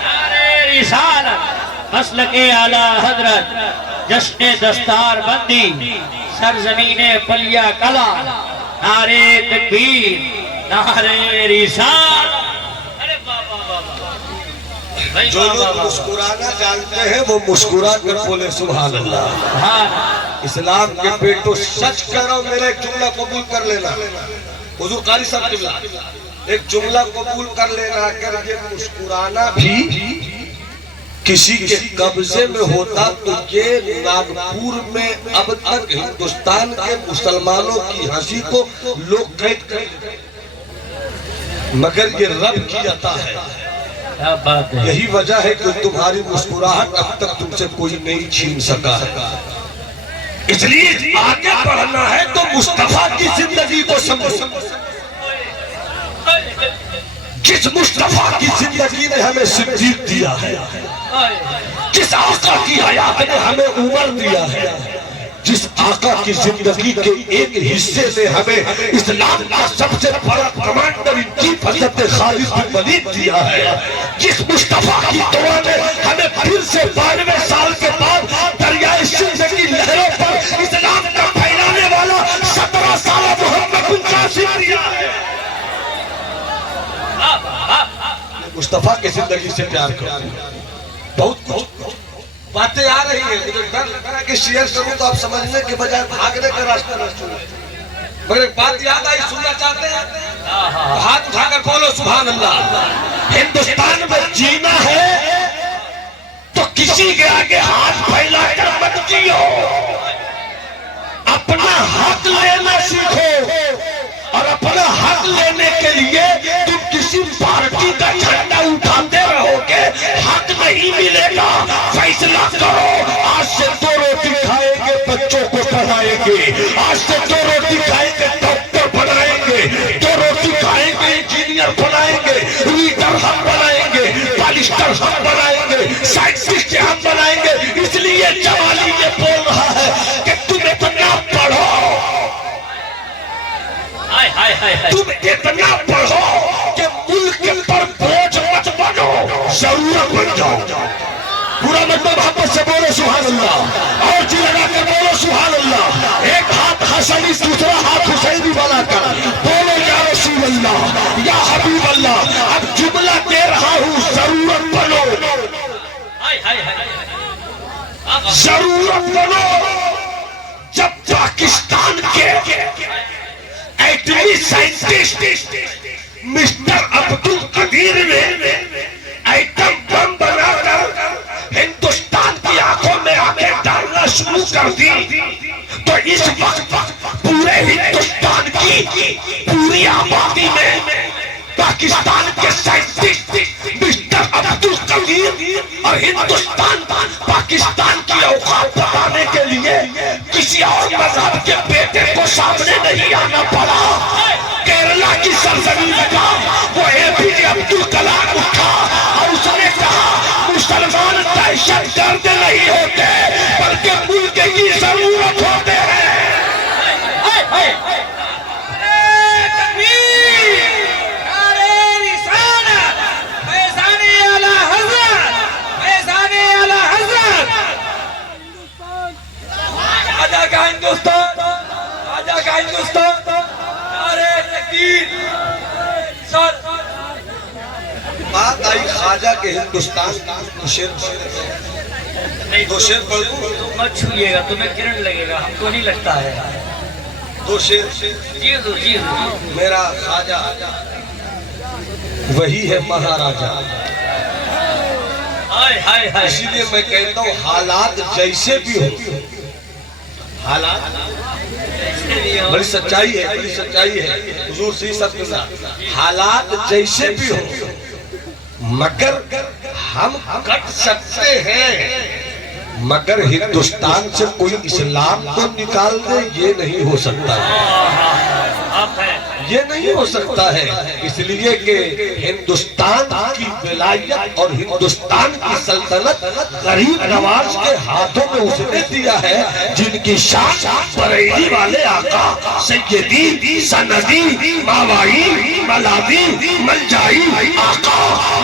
नारे रिसालत, मसलके आला हजरत, जश्न दस्तार बंदी, सरजमीने पलिया कला। नारे तकबीर, नारे रिसालत। अरे बाबा बाबा, जो लोग मुस्कुराना जानते हैं वो मुस्कुरा कर बोले सुभान अल्लाह। इस्लाम के पेटो सच कह रहा हूं। मेरा एक जुमला कबूल कर लेना, हुजूर कारी साहब जुमला, एक जुमला कबूल कर लेना, अगर ये मुस्कुराना भी किसी के कब्जे में होता तो ये नागपुर में अब तक हिंदुस्तान के मुसलमानों की हंसी को लोग कैद कर। मगर ये रब की अता है। क्या बात है। यही वजह है कि तुम्हारी मुस्कुराहट अब तक तुमसे कोई नहीं छीन सका। इसलिए आगे बढ़ना है तो मुस्तफा की जिंदगी को समझो। जिस मुस्तफा की जिंदगी ने हमें सिद्दीक दिया है, जिस आका की हयात ने हमें उमर दिया है, जिस आका की जिंदगी के एक हिस्से ने हमें इस्लाम का सबसे बड़ा कमांडर इन चीफ हज़रत खालिद बिन वलीद दिया है, जिस मुस्तफा की दुआ ने हमें फिर से 92 साल के बाद दरियाए सिंध की लहरों पर इस्लाम का फैलाने वाला 17 साल मोहम्मद बिन कासिम दिया है। मुस्तफा की जिंदगी से प्यार करो। बहुत कुछ बातें आ रही है, मुझे डर लग रहा है कि शेयर करूं तो आप समझने के बजाय भागने का रास्ता न चुनें। मगर एक बात याद आई, सुनना चाहते हैं तो हाथ उठाकर बोलो सुभान अल्लाह। हिंदुस्तान में जीना है तो किसी के आगे हाथ फैलाकर मत जियो, अपना हक लेना सीखो। और अपना हक लेने के लिए तुम किसी पार्टी का झंडा उठाते रहोगे, हक नहीं मिलेगा। फैसला करो, आज से 2 रोटी खाएंगे, बच्चों को पढ़ाएंगे। आज से 2 रोटी खाएंगे, डॉक्टर बनाएंगे। 2 रोटी खाएंगे, इंजीनियर बनाएंगे। रीडर हम बनाएंगे, पॉलिस्टर हम बनाएंगे, साइंटिस्ट हम बनाएंगे। इसलिए जवाली ये बोल रहा है कि तुम इतना पढ़ो, तुम इतना पढ़ो कि मुल्क पर बोझ मत बनो, जरूरत बन जाओ। पूरा मतलब वापस से बोलो सुभान अल्लाह, और जी लगा कर बोलो सुभान अल्लाह। एक हाथ हसनी, दूसरा हाथ हुसैनी बनाकर बोलो या रसूल अल्लाह, या हबीब अल्लाह। अब जुमला दे रहा हूँ, जरूरत बनो, जरूरत बनो। जब पाकिस्तान के एटमी साइंटिस्ट मिस्टर अब्दुल कदीर ने एटम बम बनाकर हिंदुस्तान की आंखों में आंखें डालना शुरू कर दी, तो इस वक्त पूरे हिंदुस्तान की पूरी आबादी में पाकिस्तान के साइंटिस्ट मिस्टर अब्दुल कदीर और हिंदुस्तान पाकिस्तान की औकात बताने के लिए किसी और मजहब के बेटे को सामने नहीं आना पड़ा। केरला की सरजमीन का वो एपीजे अब्दुल कलाम उठा और उसने कहा मुसलमान दहशतगर्द नहीं होते, बल्कि मुल्क की जरूरत होते हैं। हिंदुस्तान, आजा का हिंदुस्तान, नारे तकबीर। बात आई ख्वाजा के हिंदुस्तान, शेर नहीं, 2 शेर पढ़ दूं? मत छूइएगा, तुम्हें किरण लगेगा, हमको नहीं लगता है। 2 शेर। जी जी। मेरा ख्वाजा वही है महाराजा। इसीलिए मैं कहता हूँ हालात जैसे भी हो, हालात बड़ी सच्चाई है, बड़ी सच्चाई है। हुजूर से सब हालात जैसे भी हो, मगर हम कट सकते हैं। मगर हिंदुस्तान से कोई इस्लाम को निकाल दे, ये नहीं हो सकता है, ये नहीं हो सकता है। इसलिए कि हिंदुस्तान की विलायत और हिंदुस्तान की सल्तनत गरीब नवाज के हाथों में उसने दिया है, जिनकी शान बरेली वाले आका सैयदी सनदी मावाई मलादी मलजाई आका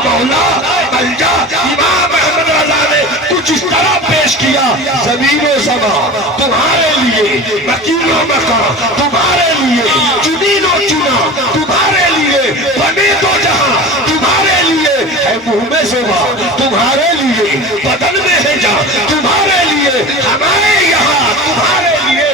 मौला मलजा इमाम अहमद रजा ने कुछ इस तरह पेश किया। ज़मीनो ज़मा तुम्हारे लिए, मकीनो मकान तुम्हारे लिए, चुनीनो चुना तुम्हारे लिए, बने तो जहां तुम्हारे लिए है, मुंह में शोभा तुम्हारे लिए, बदन में है जा तुम्हारे लिए, हमारे यहाँ तुम्हारे लिए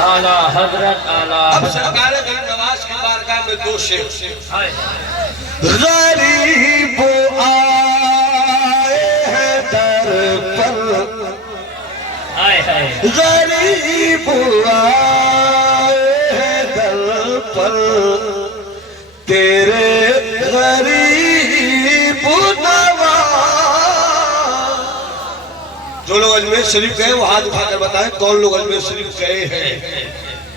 आला हजरत आला अब सरकार गरीब नवाज की बारगाह में दो शेर। हाय गरीब आए हैं दर पर, हाय हाय गरीब आए हैं दर पर, तेरे गरीब नवाज। जो लोग अजमेर शरीफ गए वो हाथ उठाकर बताएं कौन लोग अजमेर शरीफ गए हैं।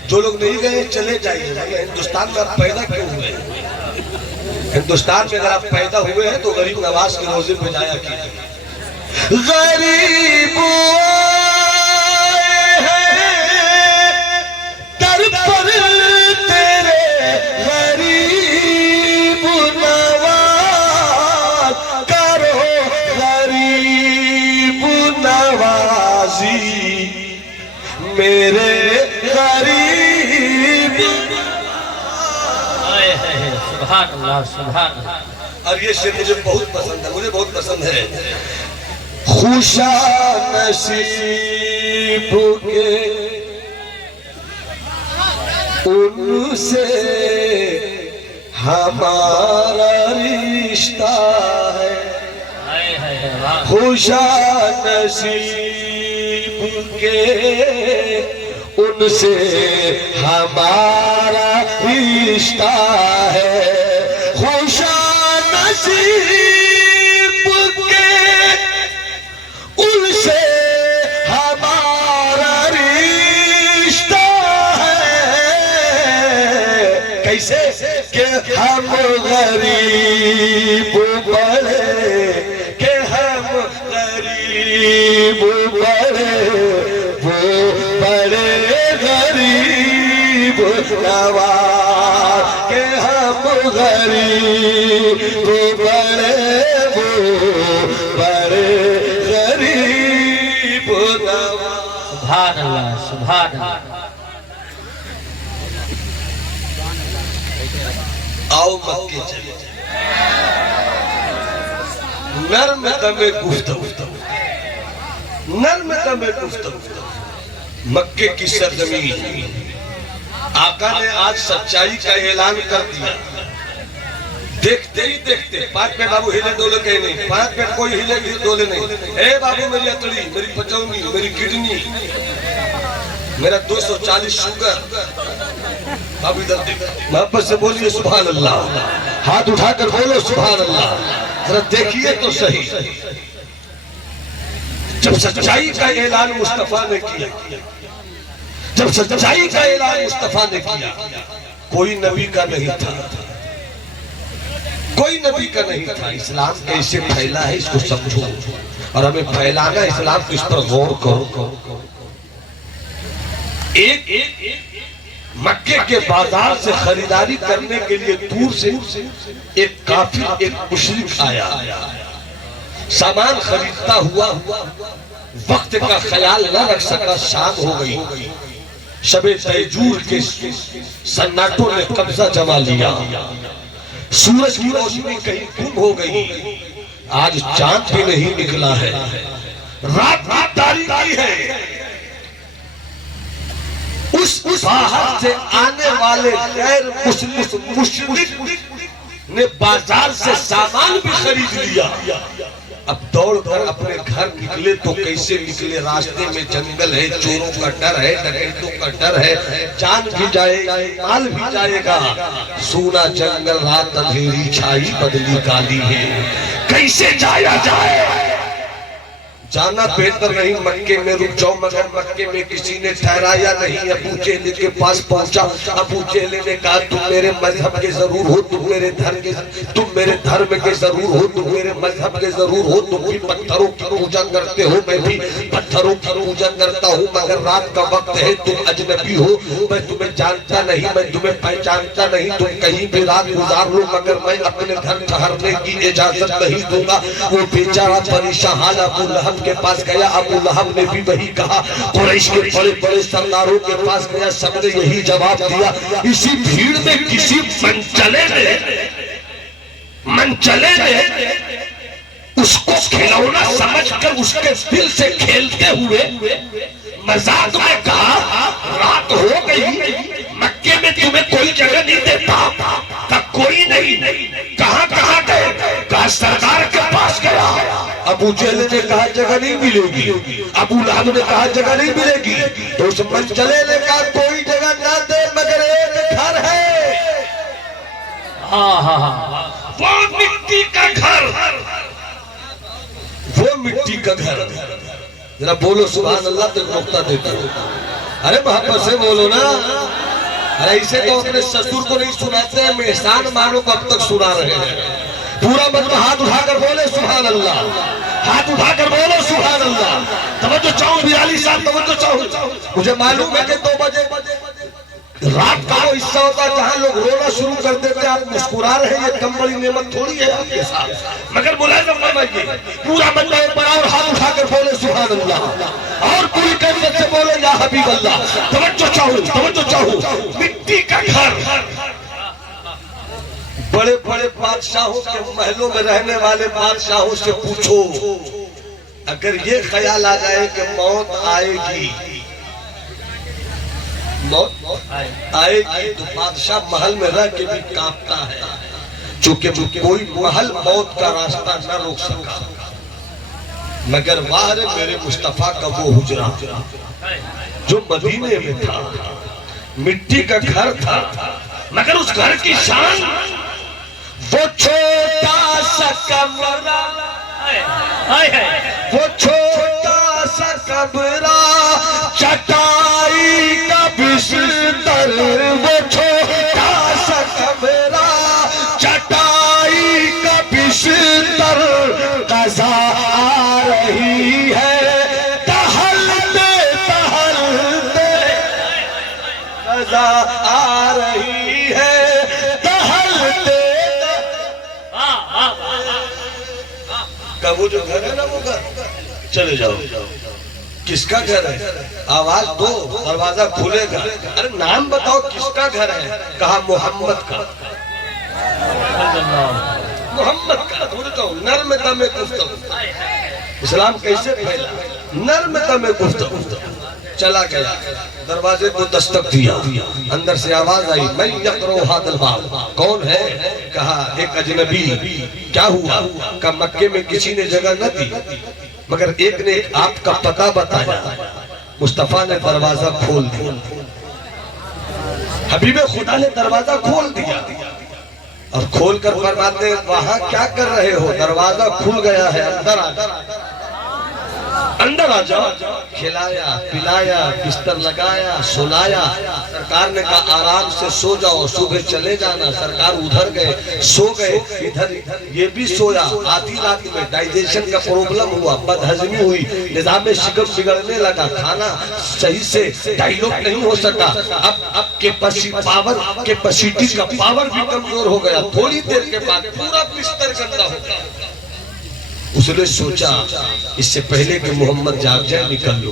जो लोग नहीं गए चले जाइए। हिंदुस्तान में आप पैदा क्यों हुए हैं? हिंदुस्तान में अगर आप पैदा हुए हैं तो गरीब नवाज के रोजे पे जाया कीजिए। गरीब दर पर तेरे गरीब नवाज, करो गरीब नवाजी मेरे गरीब। हाय हाय सुभान अल्लाह सुभान अल्लाह। और ये शेर मुझे बहुत पसंद है, मुझे बहुत पसंद है। खुशा नसीब के उनसे हमारा रिश्ता है, हाय हाय वाह खुशा नसीब के उनसे हमारा रिश्ता है, खुशा नसीब के उनसे हमारा रिश्ता है। कैसे कि हम गरीब बड़े, कि हम गरीब बड़े, वो बड़े गरीब नवाज, के हम गरीब बड़े, वो बड़े गरीब नवाज। सुभान अल्लाह सुभान अल्लाह। आओ मक्के चले, नर्म दमे गुफ्तगू, नर्म दमे गुफ्तगू। मक्के की सरजमीन, आका ने आज सच्चाई का ऐलान कर दिया। देखते ही देखते 5 मिनट बाबू हिले डोले कहे नहीं, 5 मिनट कोई हिले डोले नहीं। ए बाबू मेरी अतड़ी, मेरी पचौनी, मेरी किडनी, मेरा 240 शुगर। बाबू इधर देख, मोहब्बत से बोलिए सुभान अल्लाह, हाथ उठाकर बोलो सुभान अल्लाह। जरा देखिए तो सही, जब सच्चाई का ऐलान मुस्तफा ने किया, जब सच्चाई का ऐलान मुस्तफा ने किया, कोई नबी का नहीं था, कोई नबी का नहीं था। इस्लाम कैसे फैला है इसको समझो, और हमें फैलाना इस्लाम तो इस पर गौर करो। एक मक्के के बाजार से खरीदारी करने के लिए दूर से एक काफिर, एक मुशरिक आया। सामान खरीदता हुआ वक्त का ख्याल न रख सका, शाम हो गई। शबे तैजूर के सन्नाटों ने कब्जा जमा लिया, सूरज की रोशनी कहीं गुम हो गई, आज चांद भी नहीं निकला है, रात रात तारीकी है। उस बाहर से आने वाले गैर मुस्लिम मुशरिक ने बाजार से सामान भी खरीद लिया। अब दौड़कर अपने घर निकले तो कैसे निकले? रास्ते में जंगल है, चोरों का डर है, डकैतों का डर है, जान भी जाएगा, माल भी जाएगा। सूना जंगल, रात अंधेरी छाई, बदली काली है, कैसे जाया जाए? जाना बेहतर नहीं, मक्के में रुक जाओ। मगर मक्के में किसी ने ठहराया नहीं। अबू चेले के पास पहुंचा। अबू चेले ने कहा तुम मेरे मजहब के जरूर हो, तुम मेरे धर्म के जरूर हो, तुम मेरे मजहब के जरूर हो, तुम भी पत्थरों की पूजा करते हो, मैं भी पत्थरों की पूजा करता हूँ। मगर रात का वक्त है, तुम अजनबी हो, मैं तुम्हें जानता नहीं, मैं तुम्हें पहचानता नहीं, तुम कहीं भी रात गुजार लो, मगर मैं अपने घर ठहरने की इजाजत नहीं दूंगा। वो बेचारा परेशान हाल अबू लहब के पास गया। अबू लहब ने भी वही कहा। कुरैश के बड़े बड़े सरदारों के पास गया, सबने यही जवाब दिया। इसी भीड़ में किसी मनचले ने उसको खिलौना समझकर उसके दिल से खेलते हुए मजाक में कहा रात हो गई, मक्के में तुम्हें कोई जगह नहीं देता? का कोई नहीं, कहां कहां गए? कहा सरदार के पास गया। अबू जहल ने कहा जगह नहीं मिलेगी, अबू लहब ने कहा जगह नहीं मिलेगी, तो उस मंचले ने कहा कोई जगह ना दे मगर एक घर है। वो मिट्टी का घर, वो मिट्टी का घर। जरा बोलो सुभान अल्लाह, तो नुक्ता देता हूं। अरे मोहब्बत से बोलो ना। अरे इसे तो अपने ससुर को नहीं सुनाते हैं, मेहसान मानो को अब तक सुना रहे हैं। पूरा मतलब हाथ उठाकर बोले सुभान अल्लाह, हाथ उठाकर बोलो सुभान अल्लाह। तवज्जो चाहूं बिलाली साहब, तवज्जो चाहूं। मुझे मालूम है कि 2 बजे रात का वो हिस्सा होता है जहां लोग रोना शुरू कर देते। आप मुस्कुरा रहे हैं, ये कम बड़ी नेमत थोड़ी है आपके साथ। मगर मुलाज़िम फरमाइए, पूरा बंदा एक बार और हाथ उठाकर बोले सुभान अल्लाह, और पूरी कैफियत से बोले या हबीब अल्लाह। तवज्जो चाहूं, तवज्जो चाहूं। मिट्टी का घर। बड़े बड़े बादशाहों के महलों में रहने वाले बादशाहों से पूछो, अगर ये ख्याल आ जाए कि मौत आएगी, मौत आएगी, तो बादशाह महल में रह के भी कांपता है, चूंकि कोई महल मौत का रास्ता न रोक सका। मगर वाह रे मेरे मुस्तफा का वो हुजरा जो मदीने में था, मिट्टी का घर था, मगर उस घर की शान वो छोटा सा कमरा, वो छोटा सा कमरा, चटाई का बिस्तर, वो छोटा सा कमरा, चटाई का बिस्तर, कज़ा आ रही है टहलते टहलते, कज़ा आ रही है टहलते। वो जो घर है ना, वो घर चले जाओ। किसका घर है? आवाज दो, दरवाजा खुलेगा। अरे नाम बताओ किसका घर है? कहा मोहम्मद का, मोहम्मद का। तो नर्मता में गुफ्तगू, इस्लाम कैसे फैला? नर्मता में गुफ्तगू। चला गया, दरवाजे को दस्तक दिया, अंदर से आवाज आई, मैं यक़रो हादल बाब। कौन है? कहा एक अजनबी। क्या हुआ? कहा मक्के में किसी ने जगह न दी, मगर एक ने आपका पता बताया। मुस्तफा ने दरवाजा खोल दिया, हबीबे खुदा ने दरवाजा खोल दिया, और खोल कर फरमाते वहां क्या कर रहे हो? दरवाजा खुल गया है, अंदर आ जाओ, अंदर आ जाओ। खिलाया पिलाया, बिस्तर लगाया, सुलाया। सरकार ने कहा आराम से सो जाओ, सुबह चले जाना। सरकार उधर गए, सो गए, इधर ये भी सोया। आधी रात में डाइजेशन का प्रॉब्लम हुआ, बदहजमी हुई, निजाम शिकम बिगड़ने लगा, खाना सही से डाइल्यूट नहीं हो सका। अब कैपेसिटी का पावर भी कमजोर हो गया। थोड़ी देर के बाद पूरा बिस्तर गंदा हो गया। उसने सोचा इससे पहले कि मोहम्मद जाग जाए निकल लो,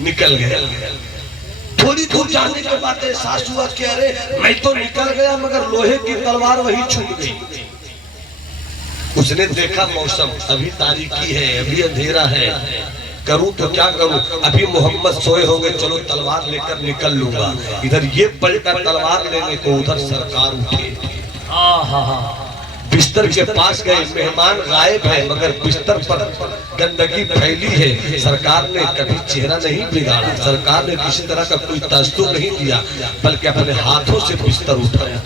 निकल गया। थोड़ी दूर जाने के बाद एहसास हुआ कि अरे मैं तो निकल गया, मगर लोहे की तलवार वही छूट गई। उसने देखा मौसम अभी तारीकी है, अभी अंधेरा है, करूं तो क्या करूं? अभी मोहम्मद सोए होंगे, चलो तलवार लेकर निकल लूंगा। इधर ये पलटा तलवार लेने को, उधर सरकार उठे। बिस्तर के पास गए, मेहमान गायब है, मगर बिस्तर पर गंदगी फैली है। सरकार ने कभी चेहरा नहीं बिगाड़ा, सरकार ने किसी तरह का कोई तअस्सुर नहीं दिया, बल्कि अपने हाथों से बिस्तर उठाया।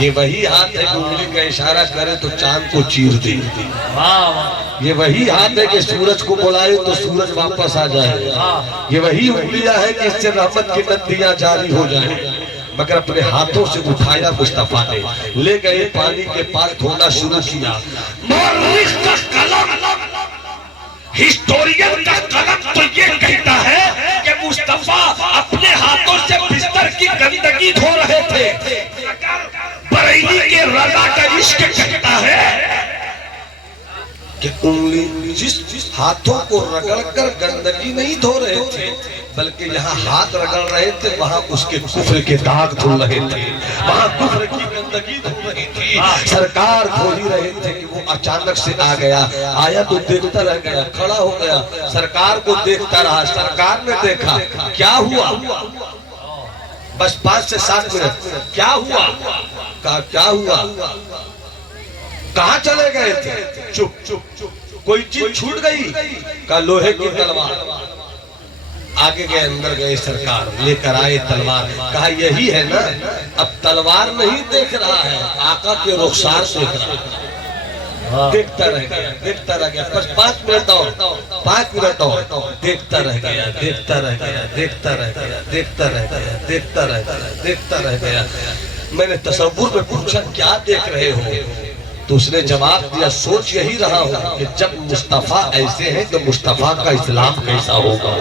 ये वही हाथ है कि उंगली का इशारा करे तो चांद को चीर दे। ये वही हाथ है कि सूरज को बुलाए तो सूरज वापस आ जाए। ये वही उंगलियां है कि इससे रहमत की नदियां जारी हो जाए। मगर अपने हाथों से उठाया मुस्तफा ने, ले गए पानी के पास, धोना शुरू किया। मौलिक का कलम, हिस्टोरियन का कलम तो ये कहता है कि मुस्तफा अपने हाथों से बिस्तर की गंदगी धो रहे थे। बरेली के रज़ा का इश्क कहता है कि उंगली जिस हाथों को रगड़कर गंदगी नहीं धो रहे थे, बल्कि यहाँ हाथ रगड़ रहे थे, वहाँ उसके कुफ्र के दाग धुल रहे थे, वहाँ कुफ्र की गंदगी धुल रही थी। सरकार खो ही रहे थे कि वो अचानक से आ गया, आया तो देखता रह गया, खड़ा हो गया, सरकार को देखता रहा। सरकार ने देखा, क्या हुआ? बस 5 से 7 मिनट, क्या हुआ? कहा क्या हुआ? कहाँ चले गए थे? चुप चुप चुप, कोई चीज छूट गई? का लोहे की तलवार। आगे गए, अंदर गए, सरकार लेकर आए तलवार। कहा यही है ना? अब तलवार नहीं देख रहा है, आका के रुखसार देख रहा है। देखता रह गया, देखता रह गया, बस 5 मिनट और, 5 मिनट और, देखता रह गया, देखता रह गया, देखता रह गया, देखता रह गया, देखता रह गया, देखता रह गया। मैंने तसव्वुर में पूछा क्या देख रहे हो? तो उसने जवाब दिया, सोच यही रहा हूँ कि जब मुस्तफा ऐसे हैं तो मुस्तफा का इस्लाम कैसा होगा,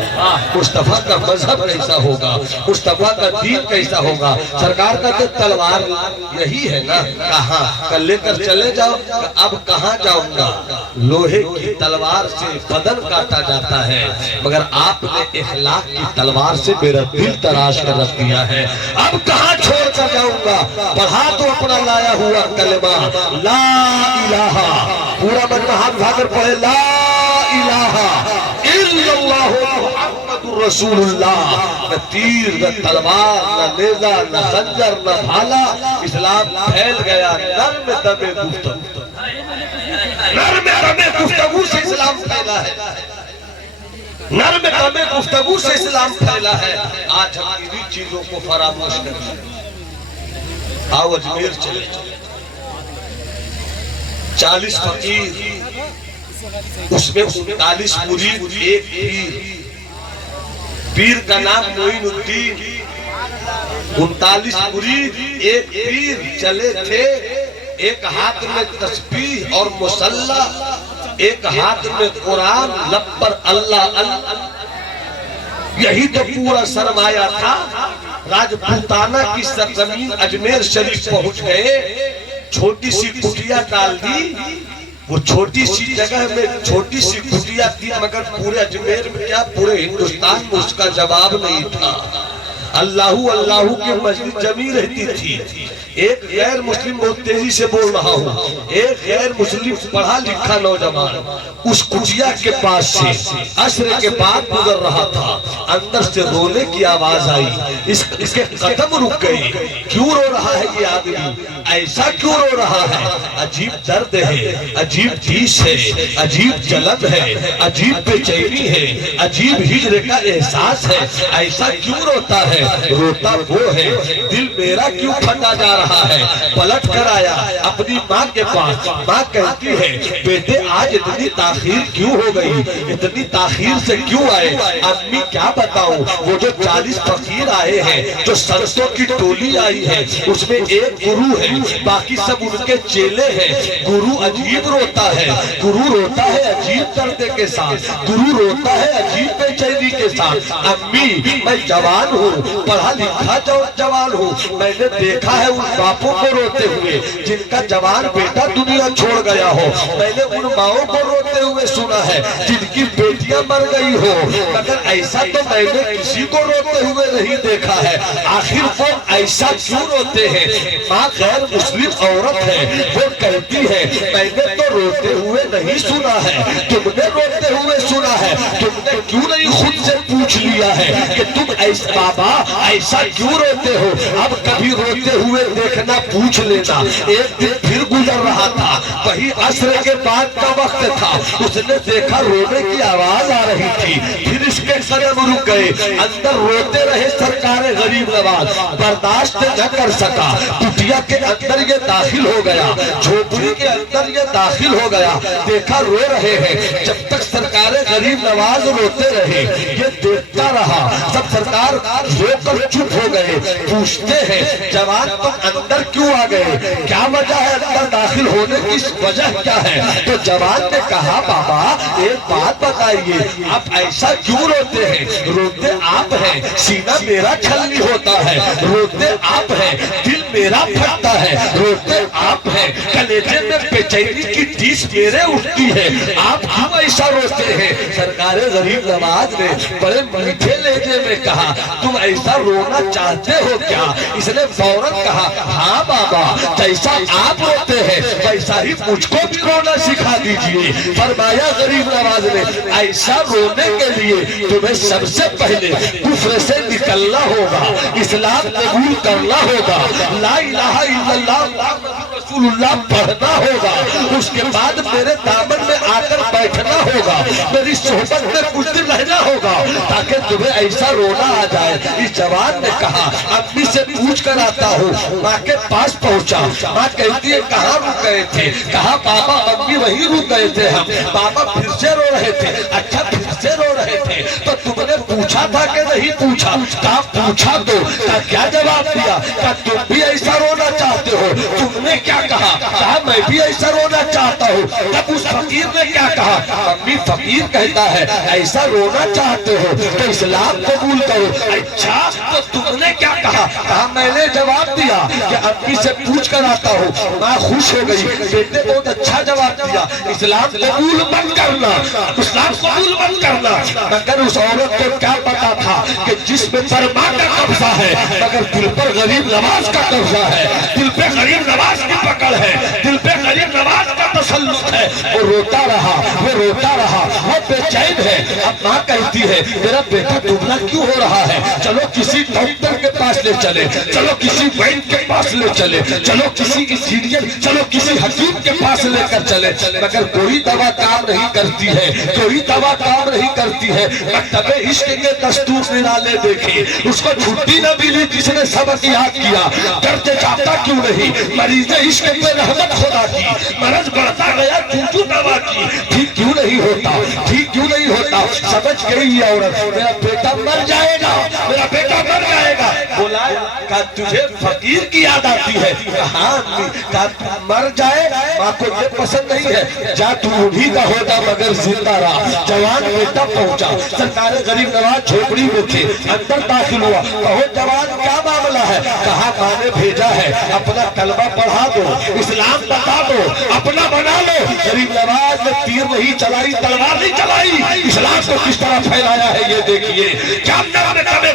मुस्तफा का मजहब कैसा होगा, मुस्तफा का दीन कैसा होगा। सरकार का तो तलवार यही है ना? कहाँ? कल लेकर चले जाओ। अब कहाँ जाऊंगा? लोहे की तलवार से बदन काटा जाता है, मगर आपने इखलाक की तलवार से मेरा दिल तराश कर रख दिया है। अब कहाँ छोड़ कर जाऊंगा? बढ़ा तो अपना लाया हुआ कलमा ला इलाहा, पूरा मन में हाथ उठाकर पढ़े, ला इलाहा इल्लल्लाहु मुहम्मदुर रसूलुल्लाह। न तीर, न तलवार, न नेजा, न खंजर, न भाला, इस्लाम फैल गया नर्म दमे गुफ्तगू, नर्म दमे गुफ्तगू से इस्लाम फैला है, नर्म दमे गुफ्तगू से इस्लाम फैला है। आज हम इन्हीं चीजों को फरामोश कर, आओ अजमेर चले। 40 फकीर, उसमें 39 मुरीद, एक पीर। पीर का नाम मोइनुद्दीन, 39 मुरीद, एक पीर चले थे। एक हाथ में तस्बीह और मुसल्ला, एक हाथ में कुरान, लब पर अल्लाह अल्लाह। यही तो पूरा सरमाया था। राजपूताना की सरजमीन अजमेर शरीफ पहुंच गए, छोटी सी कुटिया डाल दी। वो छोटी सी जगह में छोटी सी कुटिया थी, मगर पूरे अजमेर में क्या पूरे हिंदुस्तान में उसका जवाब नहीं था। अल्लाहू अल्लाहू की मस्जिद जमी रहती थी। एक गैर मुस्लिम, बहुत तेजी से बोल रहा हूँ, एक गैर मुस्लिम पढ़ा लिखा नौजवान उस कुटिया के पास से असर के बाद गुजर रहा था। अंदर से रोने की आवाज आई, इसके कदम रुक गए। क्यों रो रहा है ये आदमी? ऐसा क्यों रो रहा है? अजीब दर्द है, अजीब टीस है, अजीब जलन है, अजीब बेचैनी है, अजीब हिज्र का एहसास है। ऐसा क्यों रोता है? रोता वो है, दिल मेरा क्यों फटा जा रहा है। पलट कर आया अपनी माँ के पास। माँ कहती है, बेटे आज इतनी ताखीर क्यों हो गई, इतनी ताखीर से क्यों आए? अम्मी क्या बताऊं, वो जो 40 फकीर आए हैं, जो संतों की टोली आई है, उसमें एक गुरु है, बाकी सब उनके चेले हैं। गुरु अजीब रोता है, गुरु रोता है अजीब दर्द के साथ, गुरु रोता है अजीब बेचैनी के साथ। अम्मी मैं जवान हूँ, पढ़ा लिखा जवान हूँ, मैंने देखा है उन बापों को रोते हुए जिनका जवान बेटा दुनिया छोड़ गया हो। मैंने उन माओं को रोते हुए सुना है जिनकी बेटियां मर गई हो, मगर ऐसा तो मैंने किसी को रोते हुए नहीं देखा है। आखिर वो ऐसा क्यों रोते हैं? माँ गैर मुस्लिम औरत है, वो कहती है मैंने तो रोते हुए नहीं सुना है, तुमने रोते हुए सुना है। तुमने क्यों नहीं खुद से पूछ लिया है कि तुम ऐसा बाबा ऐसा क्यों रोते हो? अब कभी रोते हुए देखना, पूछ लेना। एक दिन फिर गुजर रहा था, वही असर के बाद का वक्त था। उसने देखा रोने की आवाज आ रही थी, फिर इसके कदम रुक गए। अंदर रोते रहे सरकार गरीब नवाज, बर्दाश्त न कर सका, कुटिया के अंदर ये दाखिल हो गया, झोपड़ी के अंदर ये दाखिल हो गया। देखा रो रहे हैं, जब तक सरकार गरीब नवाज रोते रहे ये देखता रहा। सब सरकार रोकर चुप हो गए। पूछते हैं जवान तुम अंदर क्यों आ गए, क्या वजह है अंदर दाखिल होने की, वजह क्या है? तो जवान ने कहा बाबा एक बात बताइए, आप ऐसा क्यों रोते हैं? रोते आप हैं, सीना मेरा छलनी होता है। रोते आप हैं, दिल मेरा फटता है, रोते आप हैं, कलेजे में बेचैनी की टीस मेरे उठती है, आप क्यों ऐसा रोते हैं। सरकारे गरीब नवाज ने बड़े मीठे लहजे में कहा, तुम ऐसा रोना चाहते हो क्या। इसने फौरन कहा, हाँ बाबा, जैसा आप रोते हैं वैसा ही मुझको भी रोना सिखा दीजिए। फरमाया गरीब नवाज ने, ऐसा रोने के लिए तुम्हें सबसे पहले कुफ्र से निकलना होगा, इस्लाम कबूल करना होगा, ला इलाहा इल्लल्लाह मुहम्मदुर रसूलुल्लाह पढ़ना होगा, उसके बाद मेरे दामन में आकर बैठना होगा, मेरी सोहबत में कुछ दिन रहना होगा, ताकि तुम्हें ऐसा रोना आ जाए। इस जवान ने कहा, अम्मी से पूछ कर आता हूँ। माँ के पास पहुँचा, माँ कहती है, कहाँ रुक गए थे। कहा, पापा मम्मी वहीं रुक गए थे हम। पापा फिर से रो रहे थे। अच्छा, फिर से रो रहे थे तो तुमने पूछा था कि नहीं पूछा। कहा, पूछा तो। क्या जवाब दिया। कहा, तुम भी ऐसा रोना चाहते हो। तुमने क्या कहा। कहा, मैं भी ऐसा रोना चाहता हूँ। तब उस फकीर ने क्या कहा। मम्मी, फकीर कहता है ऐसा रोना चाहते हो तो इस्लाम कबूल करो। अच्छा, तो तुमने क्या कहा। कहा, मैंने जवाब दिया कि अम्मी से पूछ कर आता हूँ। माँ खुश हो गई, बेटे बहुत अच्छा जवाब दिया, इस्लाम कबूल मत करना, इस्लाम कबूल मत करना। मगर उस औरत को क्या पता था कि जिसमें पर माँ का कब्जा है मगर दिल पर गरीब नवाज का कब्जा है, दिल पे गरीब नवाज की पकड़ है, दिल पे गरीब नवाज का तसल्लुत है। वो रोता रहा, वो रोता रहा, वो बेचैन है। अब माँ कहती है, मेरा बेटा दुबला क्यों हो रहा है, चलो किसी डॉक्टर के पास ले चले, चलो किसी वैद्य के पास ले चले, चलो किसी इंजीनियर, चलो किसी हकीम के पास लेकर चले। मगर कोई दवा काम नहीं करती है, कोई दवा काम नहीं करती है। मकतबे इश्क के दस्तूर निराले देखे, उसको छुट्टी न मिली जिसने सबक याद किया। दर्द जाता क्यों नहीं, मरीज इश्क पे रहमत खुदा की, मरज बढ़ता गया चूचू दवा की, ठीक क्यों नहीं होता, ठीक क्यों नहीं होता। समझ गई औरत, मेरा बेटा मर जाएगा, मेरा बेटा मर जाएगा। बोला, का तुझे फकीर की याद आती है। हाँ, का मर जाए, माँ को ये पसंद नहीं है। जा तू उन्हीं का होता मगर जिंदा रहा। जवान बेटा पहुंचा, सरकार गरीब नवाज झोपड़ी में थे, अंदर दाखिल हुआ। कहो जवान, क्या मामला है। कहा, माँ ने भेजा है, अपना कलमा पढ़ा दो, इस्लाम बता दो, अपना बना लो। गरीब नवाज ने तीर नहीं चलाई, तलवार नहीं चलाई, इस्लाम को किस तरह फैलाया है ये देखिए। क्या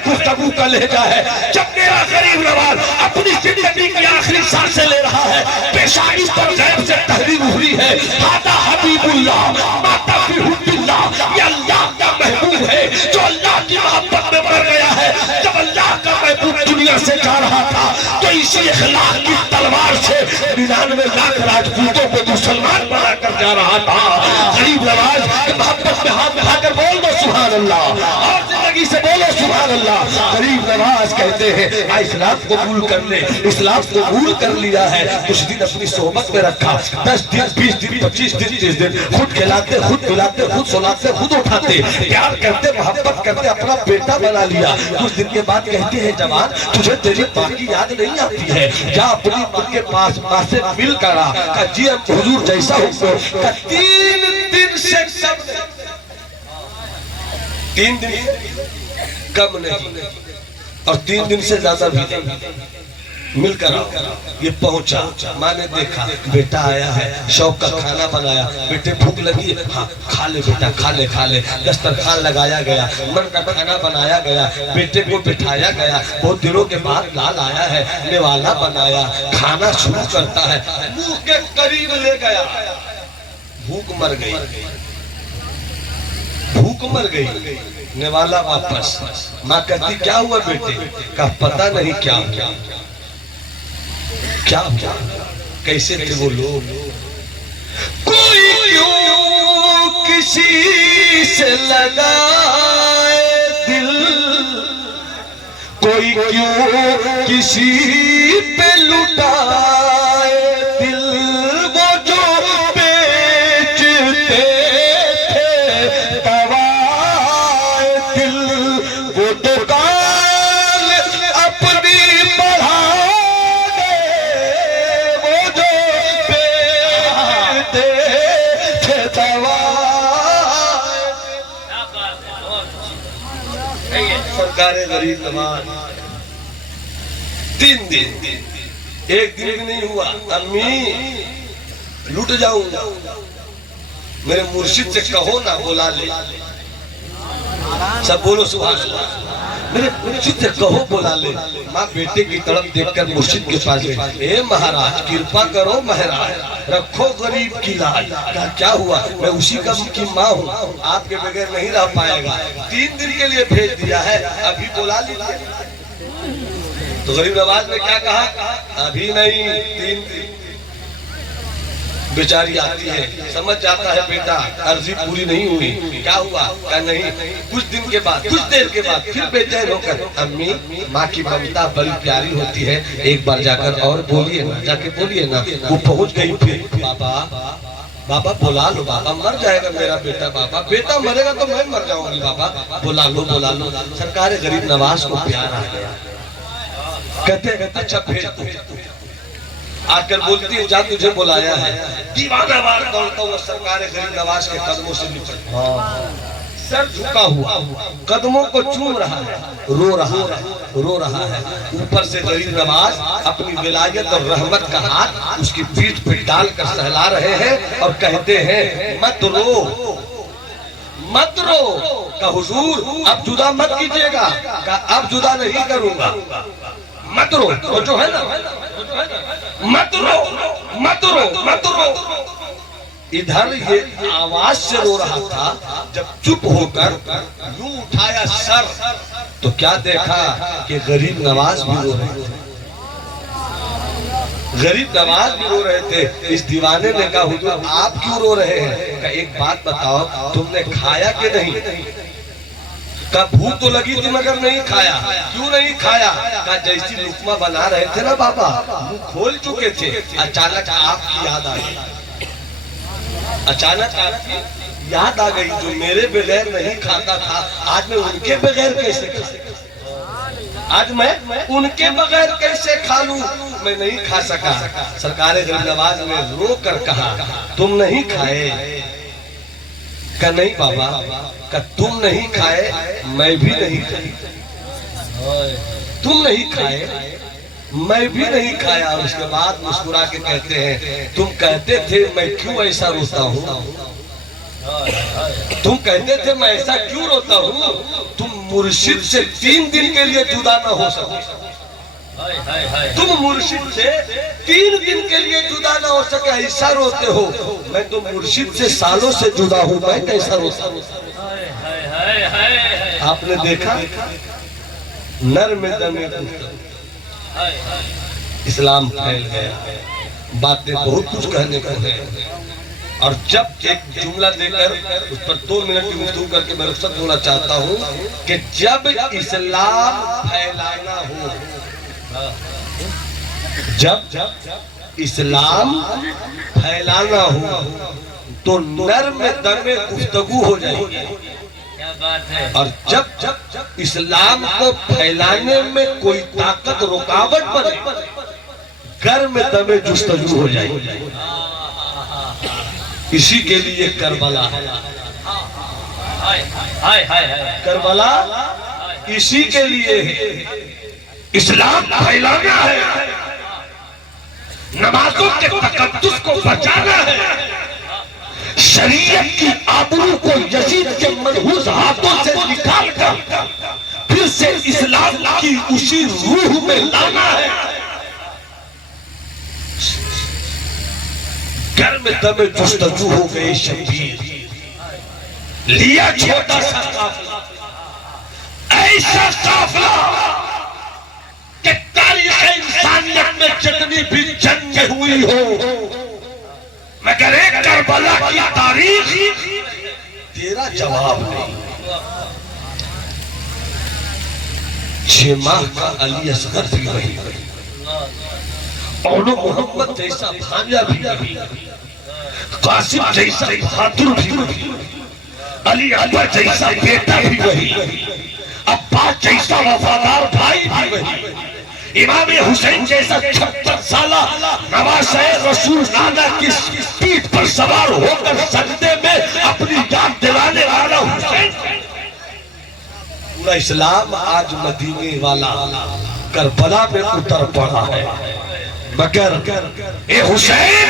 गुफ्तगू का लहजा है। जब मेरा गरीब नवाज अपनी जिंदगी की आखिरी सांसें ले रहा है, पेशानी पर गैब से तहरीर उभरी है, हादा हबीबुल्लाह माता फी हुब्बिल्लाह, ये अल्लाह का महबूब है जो अल्लाह की मोहब्बत में मर गया है। जब अल्लाह का महबूब दुनिया से जा रहा था तो इसी इखलाक की तलवार से 99 लाख राजपूतों को मुसलमान बनाकर जा रहा था। गरीब नवाज की मोहब्बत में हाथ मिलाकर बोल दो सुभान अल्लाह, और जिंदगी से बोलो सुभान अल्लाह। गरीब नवाज कहते हैं, इस्लाम कबूल कर ले, इस्लाम कबूल कर लिया है। कुछ दिन अपनी सोहबत में रखा, 10 दिन 20 दिन 25 दिन 30 दिन, खुद खिलाते, खुद पिलाते, खुद सुलाते, खुद उठाते, प्यार करते, मोहब्बत करते, अपना बेटा बना लिया। कुछ दिन के बाद कहते हैं, जवान तुझे तेरी माँ की याद नहीं आती है, जा अपनी माँ के पास, माँ से मिल कर आ। जी हुजूर जैसा हुक्म। 3 दिन से कम, 3 दिन कम नहीं और 3 दिन से ज्यादा भी नहीं, मिलकर आओ। ये पहुंचा, माँ ने देखा बेटा आया है, शौक का खाना बनाया, बेटे भूख लगी है, हाँ खा ले बेटा, खा ले खा ले। दस्तरखान लगाया गया, मन का खाना बनाया गया, बेटे को बिठाया गया। बहुत दिनों के बाद लाल आया है, निवाला बनाया, खाना शुरू करता है, मुंह के करीब ले गया, भूख मर गई, भूख मर गई। निवाला वापस, माँ कहती क्या हुआ बेटे। का पता नहीं क्या क्या क्या क्या कैसे थे वो लोग। कोई क्यों किसी से लगाए दिल, कोई क्यों किसी पे लुटाए दिल, वो जो बेचते थे दवाए दिल, वो दुकान अपनी बढ़ा दे, वो जो बेचते थे दवाए। सरकारे गरीब नवाज 3 दिन एक दिन भी नहीं हुआ अम्मी लुट जाऊंगा, मेरे मुर्शिद से कहो ना बुला ले। सब बोलो सुभान अल्लाह। मेरे मुर्शिद से कहो बुला ले। माँ बेटे की तरफ देखकर मुर्शिद के पास गई, ए महाराज कृपा करो महाराज, रखो गरीब की लाज। कहा क्या हुआ? मैं उसी का की माँ हूँ, आपके बगैर नहीं रह पाएगा, 3 दिन के लिए भेज दिया है, अभी बुला लीजिए। तो गरीब नवाज ने क्या कहा? अभी नहीं, 3 दिन। बेचारी आती है, समझ जाता है बेटा अर्जी पूरी नहीं हुई, क्या हुआ? क्या नहीं। कुछ दिन के बाद, कुछ देर के बाद फिर बेचैन होकर, अम्मी माँ की ममता बड़ी प्यारी होती है, एक बार जाकर और बोलिए ना, जाके बोलिए ना। वो पहुंच गई फिर, बाबा बाबा बुला लो, बाबा मर जाएगा मेरा बेटा, बाबा बेटा मरेगा तो मैं मर जाऊंगी, बाबा बुला लो बुला लो। सरकार गरीब नवाज को प्यार आ गया, कहते अच्छा भेज दो। आकर बोलती है जा तुझे बुलाया है। दीवाना वार दौड़ता हुआ सरकार गरीब नवाज के कदमों से निकल, सर झुका हुआ कदमों को चूम रहा है, रो रहा है। ऊपर से गरीब नवाज अपनी विलायत और रहमत का हाथ उसकी पीठ पे डालकर सहला रहे हैं और कहते हैं मत रो मत रो। का हुजूर अब जुदा मत कीजिएगा, का अब जुदा नहीं करूंगा, मत रो। तो जो है ना मत रो मत रो मत रो। इधर ये आवाज से रो रहा था, जब चुप होकर यूं उठाया सर तो क्या देखा कि गरीब नवाज भी रो रहे थे। गरीब नवाज भी रो रहे थे। इस दीवाने ने कहा हुजूर आप क्यों रो रहे हैं? का एक बात बताओ, तुमने खाया कि नहीं? का भूख तो लगी थी मगर नहीं खाया। क्यों नहीं खाया? का जैसी लुकमा बना रहे थे ना बाबा, मुंह खोल चुके थे, अचानक आपकी याद आ गई। अचानक आपकी याद आ गई, जो मेरे बगैर नहीं खाता था, आज मैं उनके बगैर कैसे खा, आज मैं उनके बगैर कैसे खा लूं? मैं नहीं खा सका। सरकार गरीब नवाज ने रो कर कहा तुम नहीं खाए? का नहीं बाबा, का तुम नहीं खाए मैं भी नहीं खाई, तुम नहीं खाए मैं भी नहीं खाया। और उसके बाद मुस्कुरा के कहते हैं तुम कहते थे मैं क्यों ऐसा रोता हूँ, तुम कहते थे मैं ऐसा क्यों रोता हूँ, तुम मुर्शिद से 3 दिन के लिए जुदा न हो सको, तुम मुर्शिद से 3 दिन के लिए जुदा ना हो सके, ऐसा रोते हो। मैं तो मुर्शिद से सालों से जुदा हूँ, मैं कैसा रोता हूँ? आपने देखा नर में दमे इस्लाम फैल गया, बातें बहुत कुछ कहने को है। और जब एक जुमला देकर उस पर 2 मिनट की गुफ्तगू करके मैं रुखसत होना चाहता हूँ कि जब इस्लाम फैलाना हो, जब इस्लाम फैलाना हो तो नर में दमे गुफ्तगू हो जाएगी। क्या बात है। और जब इस्लाम को फैलाने में कोई ताकत रुकावट बने, घर में दमे जुस्तजू हो जाएगी। इसी के लिए करबला है, करबला इसी के लिए है। इस्लाम फैलाना है, नमाजों के तकद्दुस को बचाना है, शरीयत की आबरू को यजीद के मनहूस हाथों से निकालकर फिर से इस्लाम की उसी रूह में लाना है। घर में दमे जुस्तजू हो गए शबीर, लिया छोटा सा काफिला, ऐसा काफिला कि तारीख़ इंसानियत में जितनी भी जंग हुई हो मगर एक करबला की तारीख तेरा जवाब नहीं। 6 माह का अली असगर भी वही, और मोहम्मद जैसा भांजा भी वही, कासिम जैसा बहादुर भी वही, अली अकबर जैसा बेटा भी वही, अब्बास जैसा वफादार भाई भी वही, इमाम हुसैन जैसा 76 साला नवासे रसूल नाना की पीठ पर सवार होकर सजदे में अपनी जान दिलाने वाला हुसैन। पूरा इस्लाम आज मदीने वाला करबला में उतर पड़ा है। मगर ए हुसैन,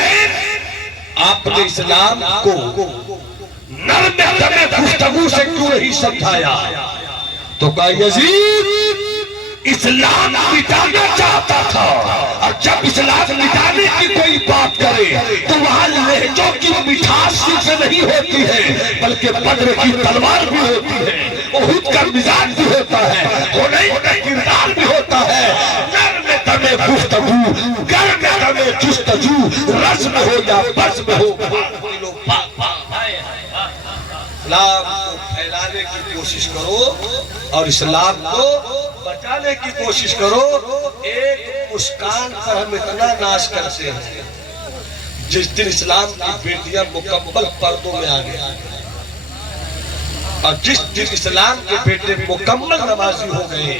आपने इस्लाम को नर्म दमे गुफ्तगू से क्यों नहीं समझाया? तो कहा यजीद इस्लाम मिटाना चाहता था, और जब इस्लाम मिटाने की कोई बात करे तो वहां लहजों की मिठास सिर्फ नहीं होती है, बल्कि बद्र की तलवार भी होती है, उहुद का मिजाज भी होता है, हुनैन का किरदार भी होता है। नर्म दमे गुफ्तगू, गर्म दमे जुस्तजू, रस्म हो या बज़्म हो, इस्लाम को फैलाने की कोशिश करो और इस्लाम को बचाने की कोशिश करो। एक मुस्कान पर हम इतना नाश करते हैं, जिस दिन इस्लाम की बेटियां मुकम्मल पर्दों में आ गई, और जिस दिन इस्लाम के बेटे मुकम्मल नमाजी हो गए,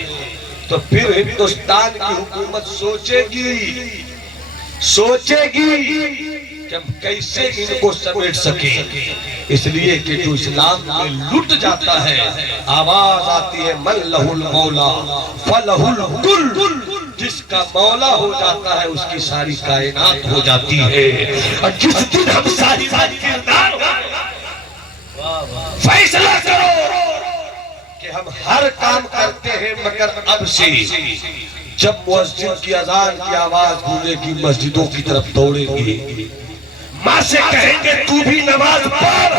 तो फिर हिंदुस्तान की हुकूमत सोचेगी कि हम कैसे इनको समेट सके। इसलिए कि जो इस्लाम में लुट जाता है, आवाज आती है मन लहुल मौला फलहुल कुल, जिसका मौला हो जाता है उसकी सारी कायनात हो जाती है। और जिस दिन हम सारी किरदार फैसला करो कि हम हर काम करते हैं, मगर अब से जब मस्जिद की अजान की आवाज गूंजेगी मस्जिदों की तरफ दौड़ेंगे, माँ से कहेंगे तू भी नमाज पढ़,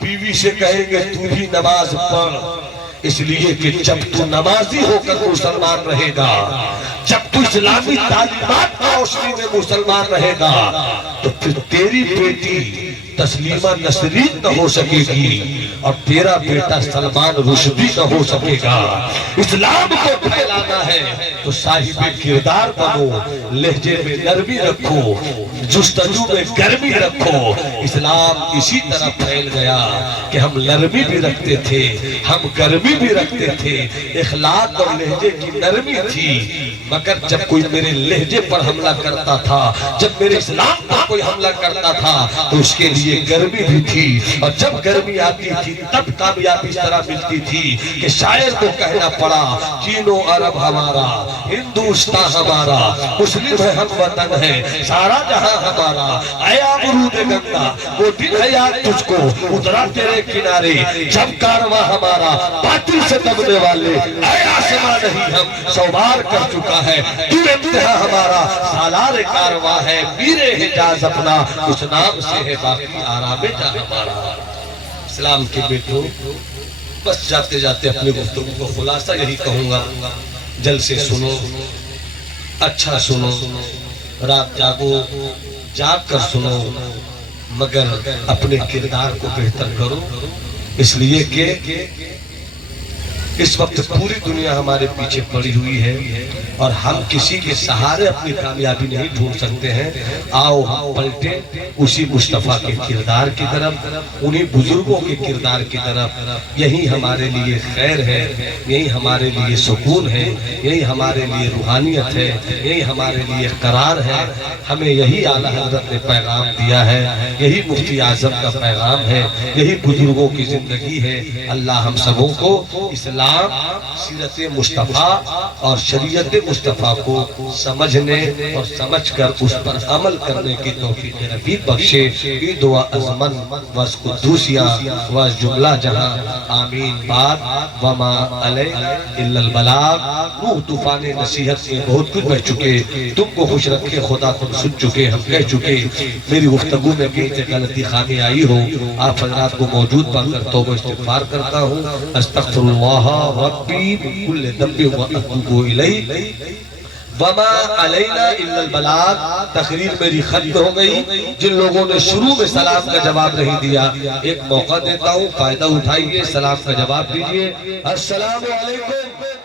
बीवी से कहेंगे तू भी नमाज पढ़। इसलिए कि जब तू नमाजी होकर मुसलमान रहेगा, जब तू इस्लामी तालीमात की रोशनी में मुसलमान रहेगा, तो फिर तेरी बेटी तस्लीमा नसरीन न हो सकेगी और तेरा बेटा सलमान रुश्दी न हो सकेगा। इस्लाम को फैलाना है तो साहिब किरदार बनो, लहजे में नरमी रखो, जुस्तजू में गर्मी रखो। इस्लाम इसी तरह फैल गया कि हम नरमी भी रखते थे, हम गर्मी भी रखते थे, इखलाक और लहजे की नरमी थी। मगर जब कोई मेरे लहजे पर हमला करता था, जब मेरे इस्लाम पर कोई हमला करता था, तो उसके लिए गर्मी भी थी। और जब गर्मी आती थी तब कामयाबी इस तरह मिलती थी कि शायर को कहना पड़ा, चीनो अरब हमारा, हिंदुस्तान हमारा, मुस्लिम है हम वतन है, सारा जहां हमारा। आया अमरूद गंगा, वो दिन है याद तुझको, उतरा तेरे किनारे जब कारवां हमारा, बातिल से दबने वाले आसमां नहीं हम सवार कर चुका है, तू इम्तिहा हमारा, सालार कारवां है, मीरे हिजाज अपना, उस नाम से है बाकी आरामे जा हमारा। इस्लाम के बेटों, बस जाते जाते अपने गुफ्तगू को खुलासा यही कहूंगा, जल से सुनो, अच्छा सुनो, रात जागो, जाग कर सुनो, मगर अपने किरदार को बेहतर करो। इसलिए कि इस वक्त पूरी दुनिया हमारे पीछे पड़ी हुई है और हम किसी के सहारे अपनी कामयाबी नहीं ढूंढ सकते हैं। आओ हम पलटे उसी मुस्तफा के किरदार की तरफ, उन्हीं बुजुर्गों के किरदार की तरफ। यही हमारे लिए खैर है, यही हमारे लिए सुकून है, यही हमारे लिए रूहानियत है, यही हमारे लिए करार है। हमें यही आला हज़रत ने पैगाम दिया है, यही मुफ्ती आज़म का पैगाम है, यही बुजुर्गों की जिंदगी है। अल्लाह हम सबों को इस्लाम, सीरत मुस्तफा और शरीयत मुस्तफा को समझने और समझकर उस पर अमल करने की तौफीक नसीब बख्शे। ई दुआ अज़मन वस कुद्दूसिया वस जुमला जहां आमीन। बाद वमा अलैना इल्लल बलाग। रूह तूफान नसीहत में बहुत कुछ बह चुके, तुमको खुश रखे खुदा, तुम सुन चुके, हम कह चुके। मेरी गुफ्तगू में कहीं गलती खामी आई हो, आप हज़रात को मौजूद पाकर तौबा इस्तिग़फ़ार करता हूँ। अस्तग़फ़िरुल्लाह रब्बी मिन कुल्लि ज़ंबिन व अतूबु इलैहि वमा अलैना इल्लल बलाग। तकरीर मेरी खत्म हो गई। जिन लोगों ने शुरू में सलाम का जवाब नहीं दिया, एक मौका देता हूँ, फायदा उठाइए, सलाम का जवाब दीजिए। अस्सलामु अलैकुम।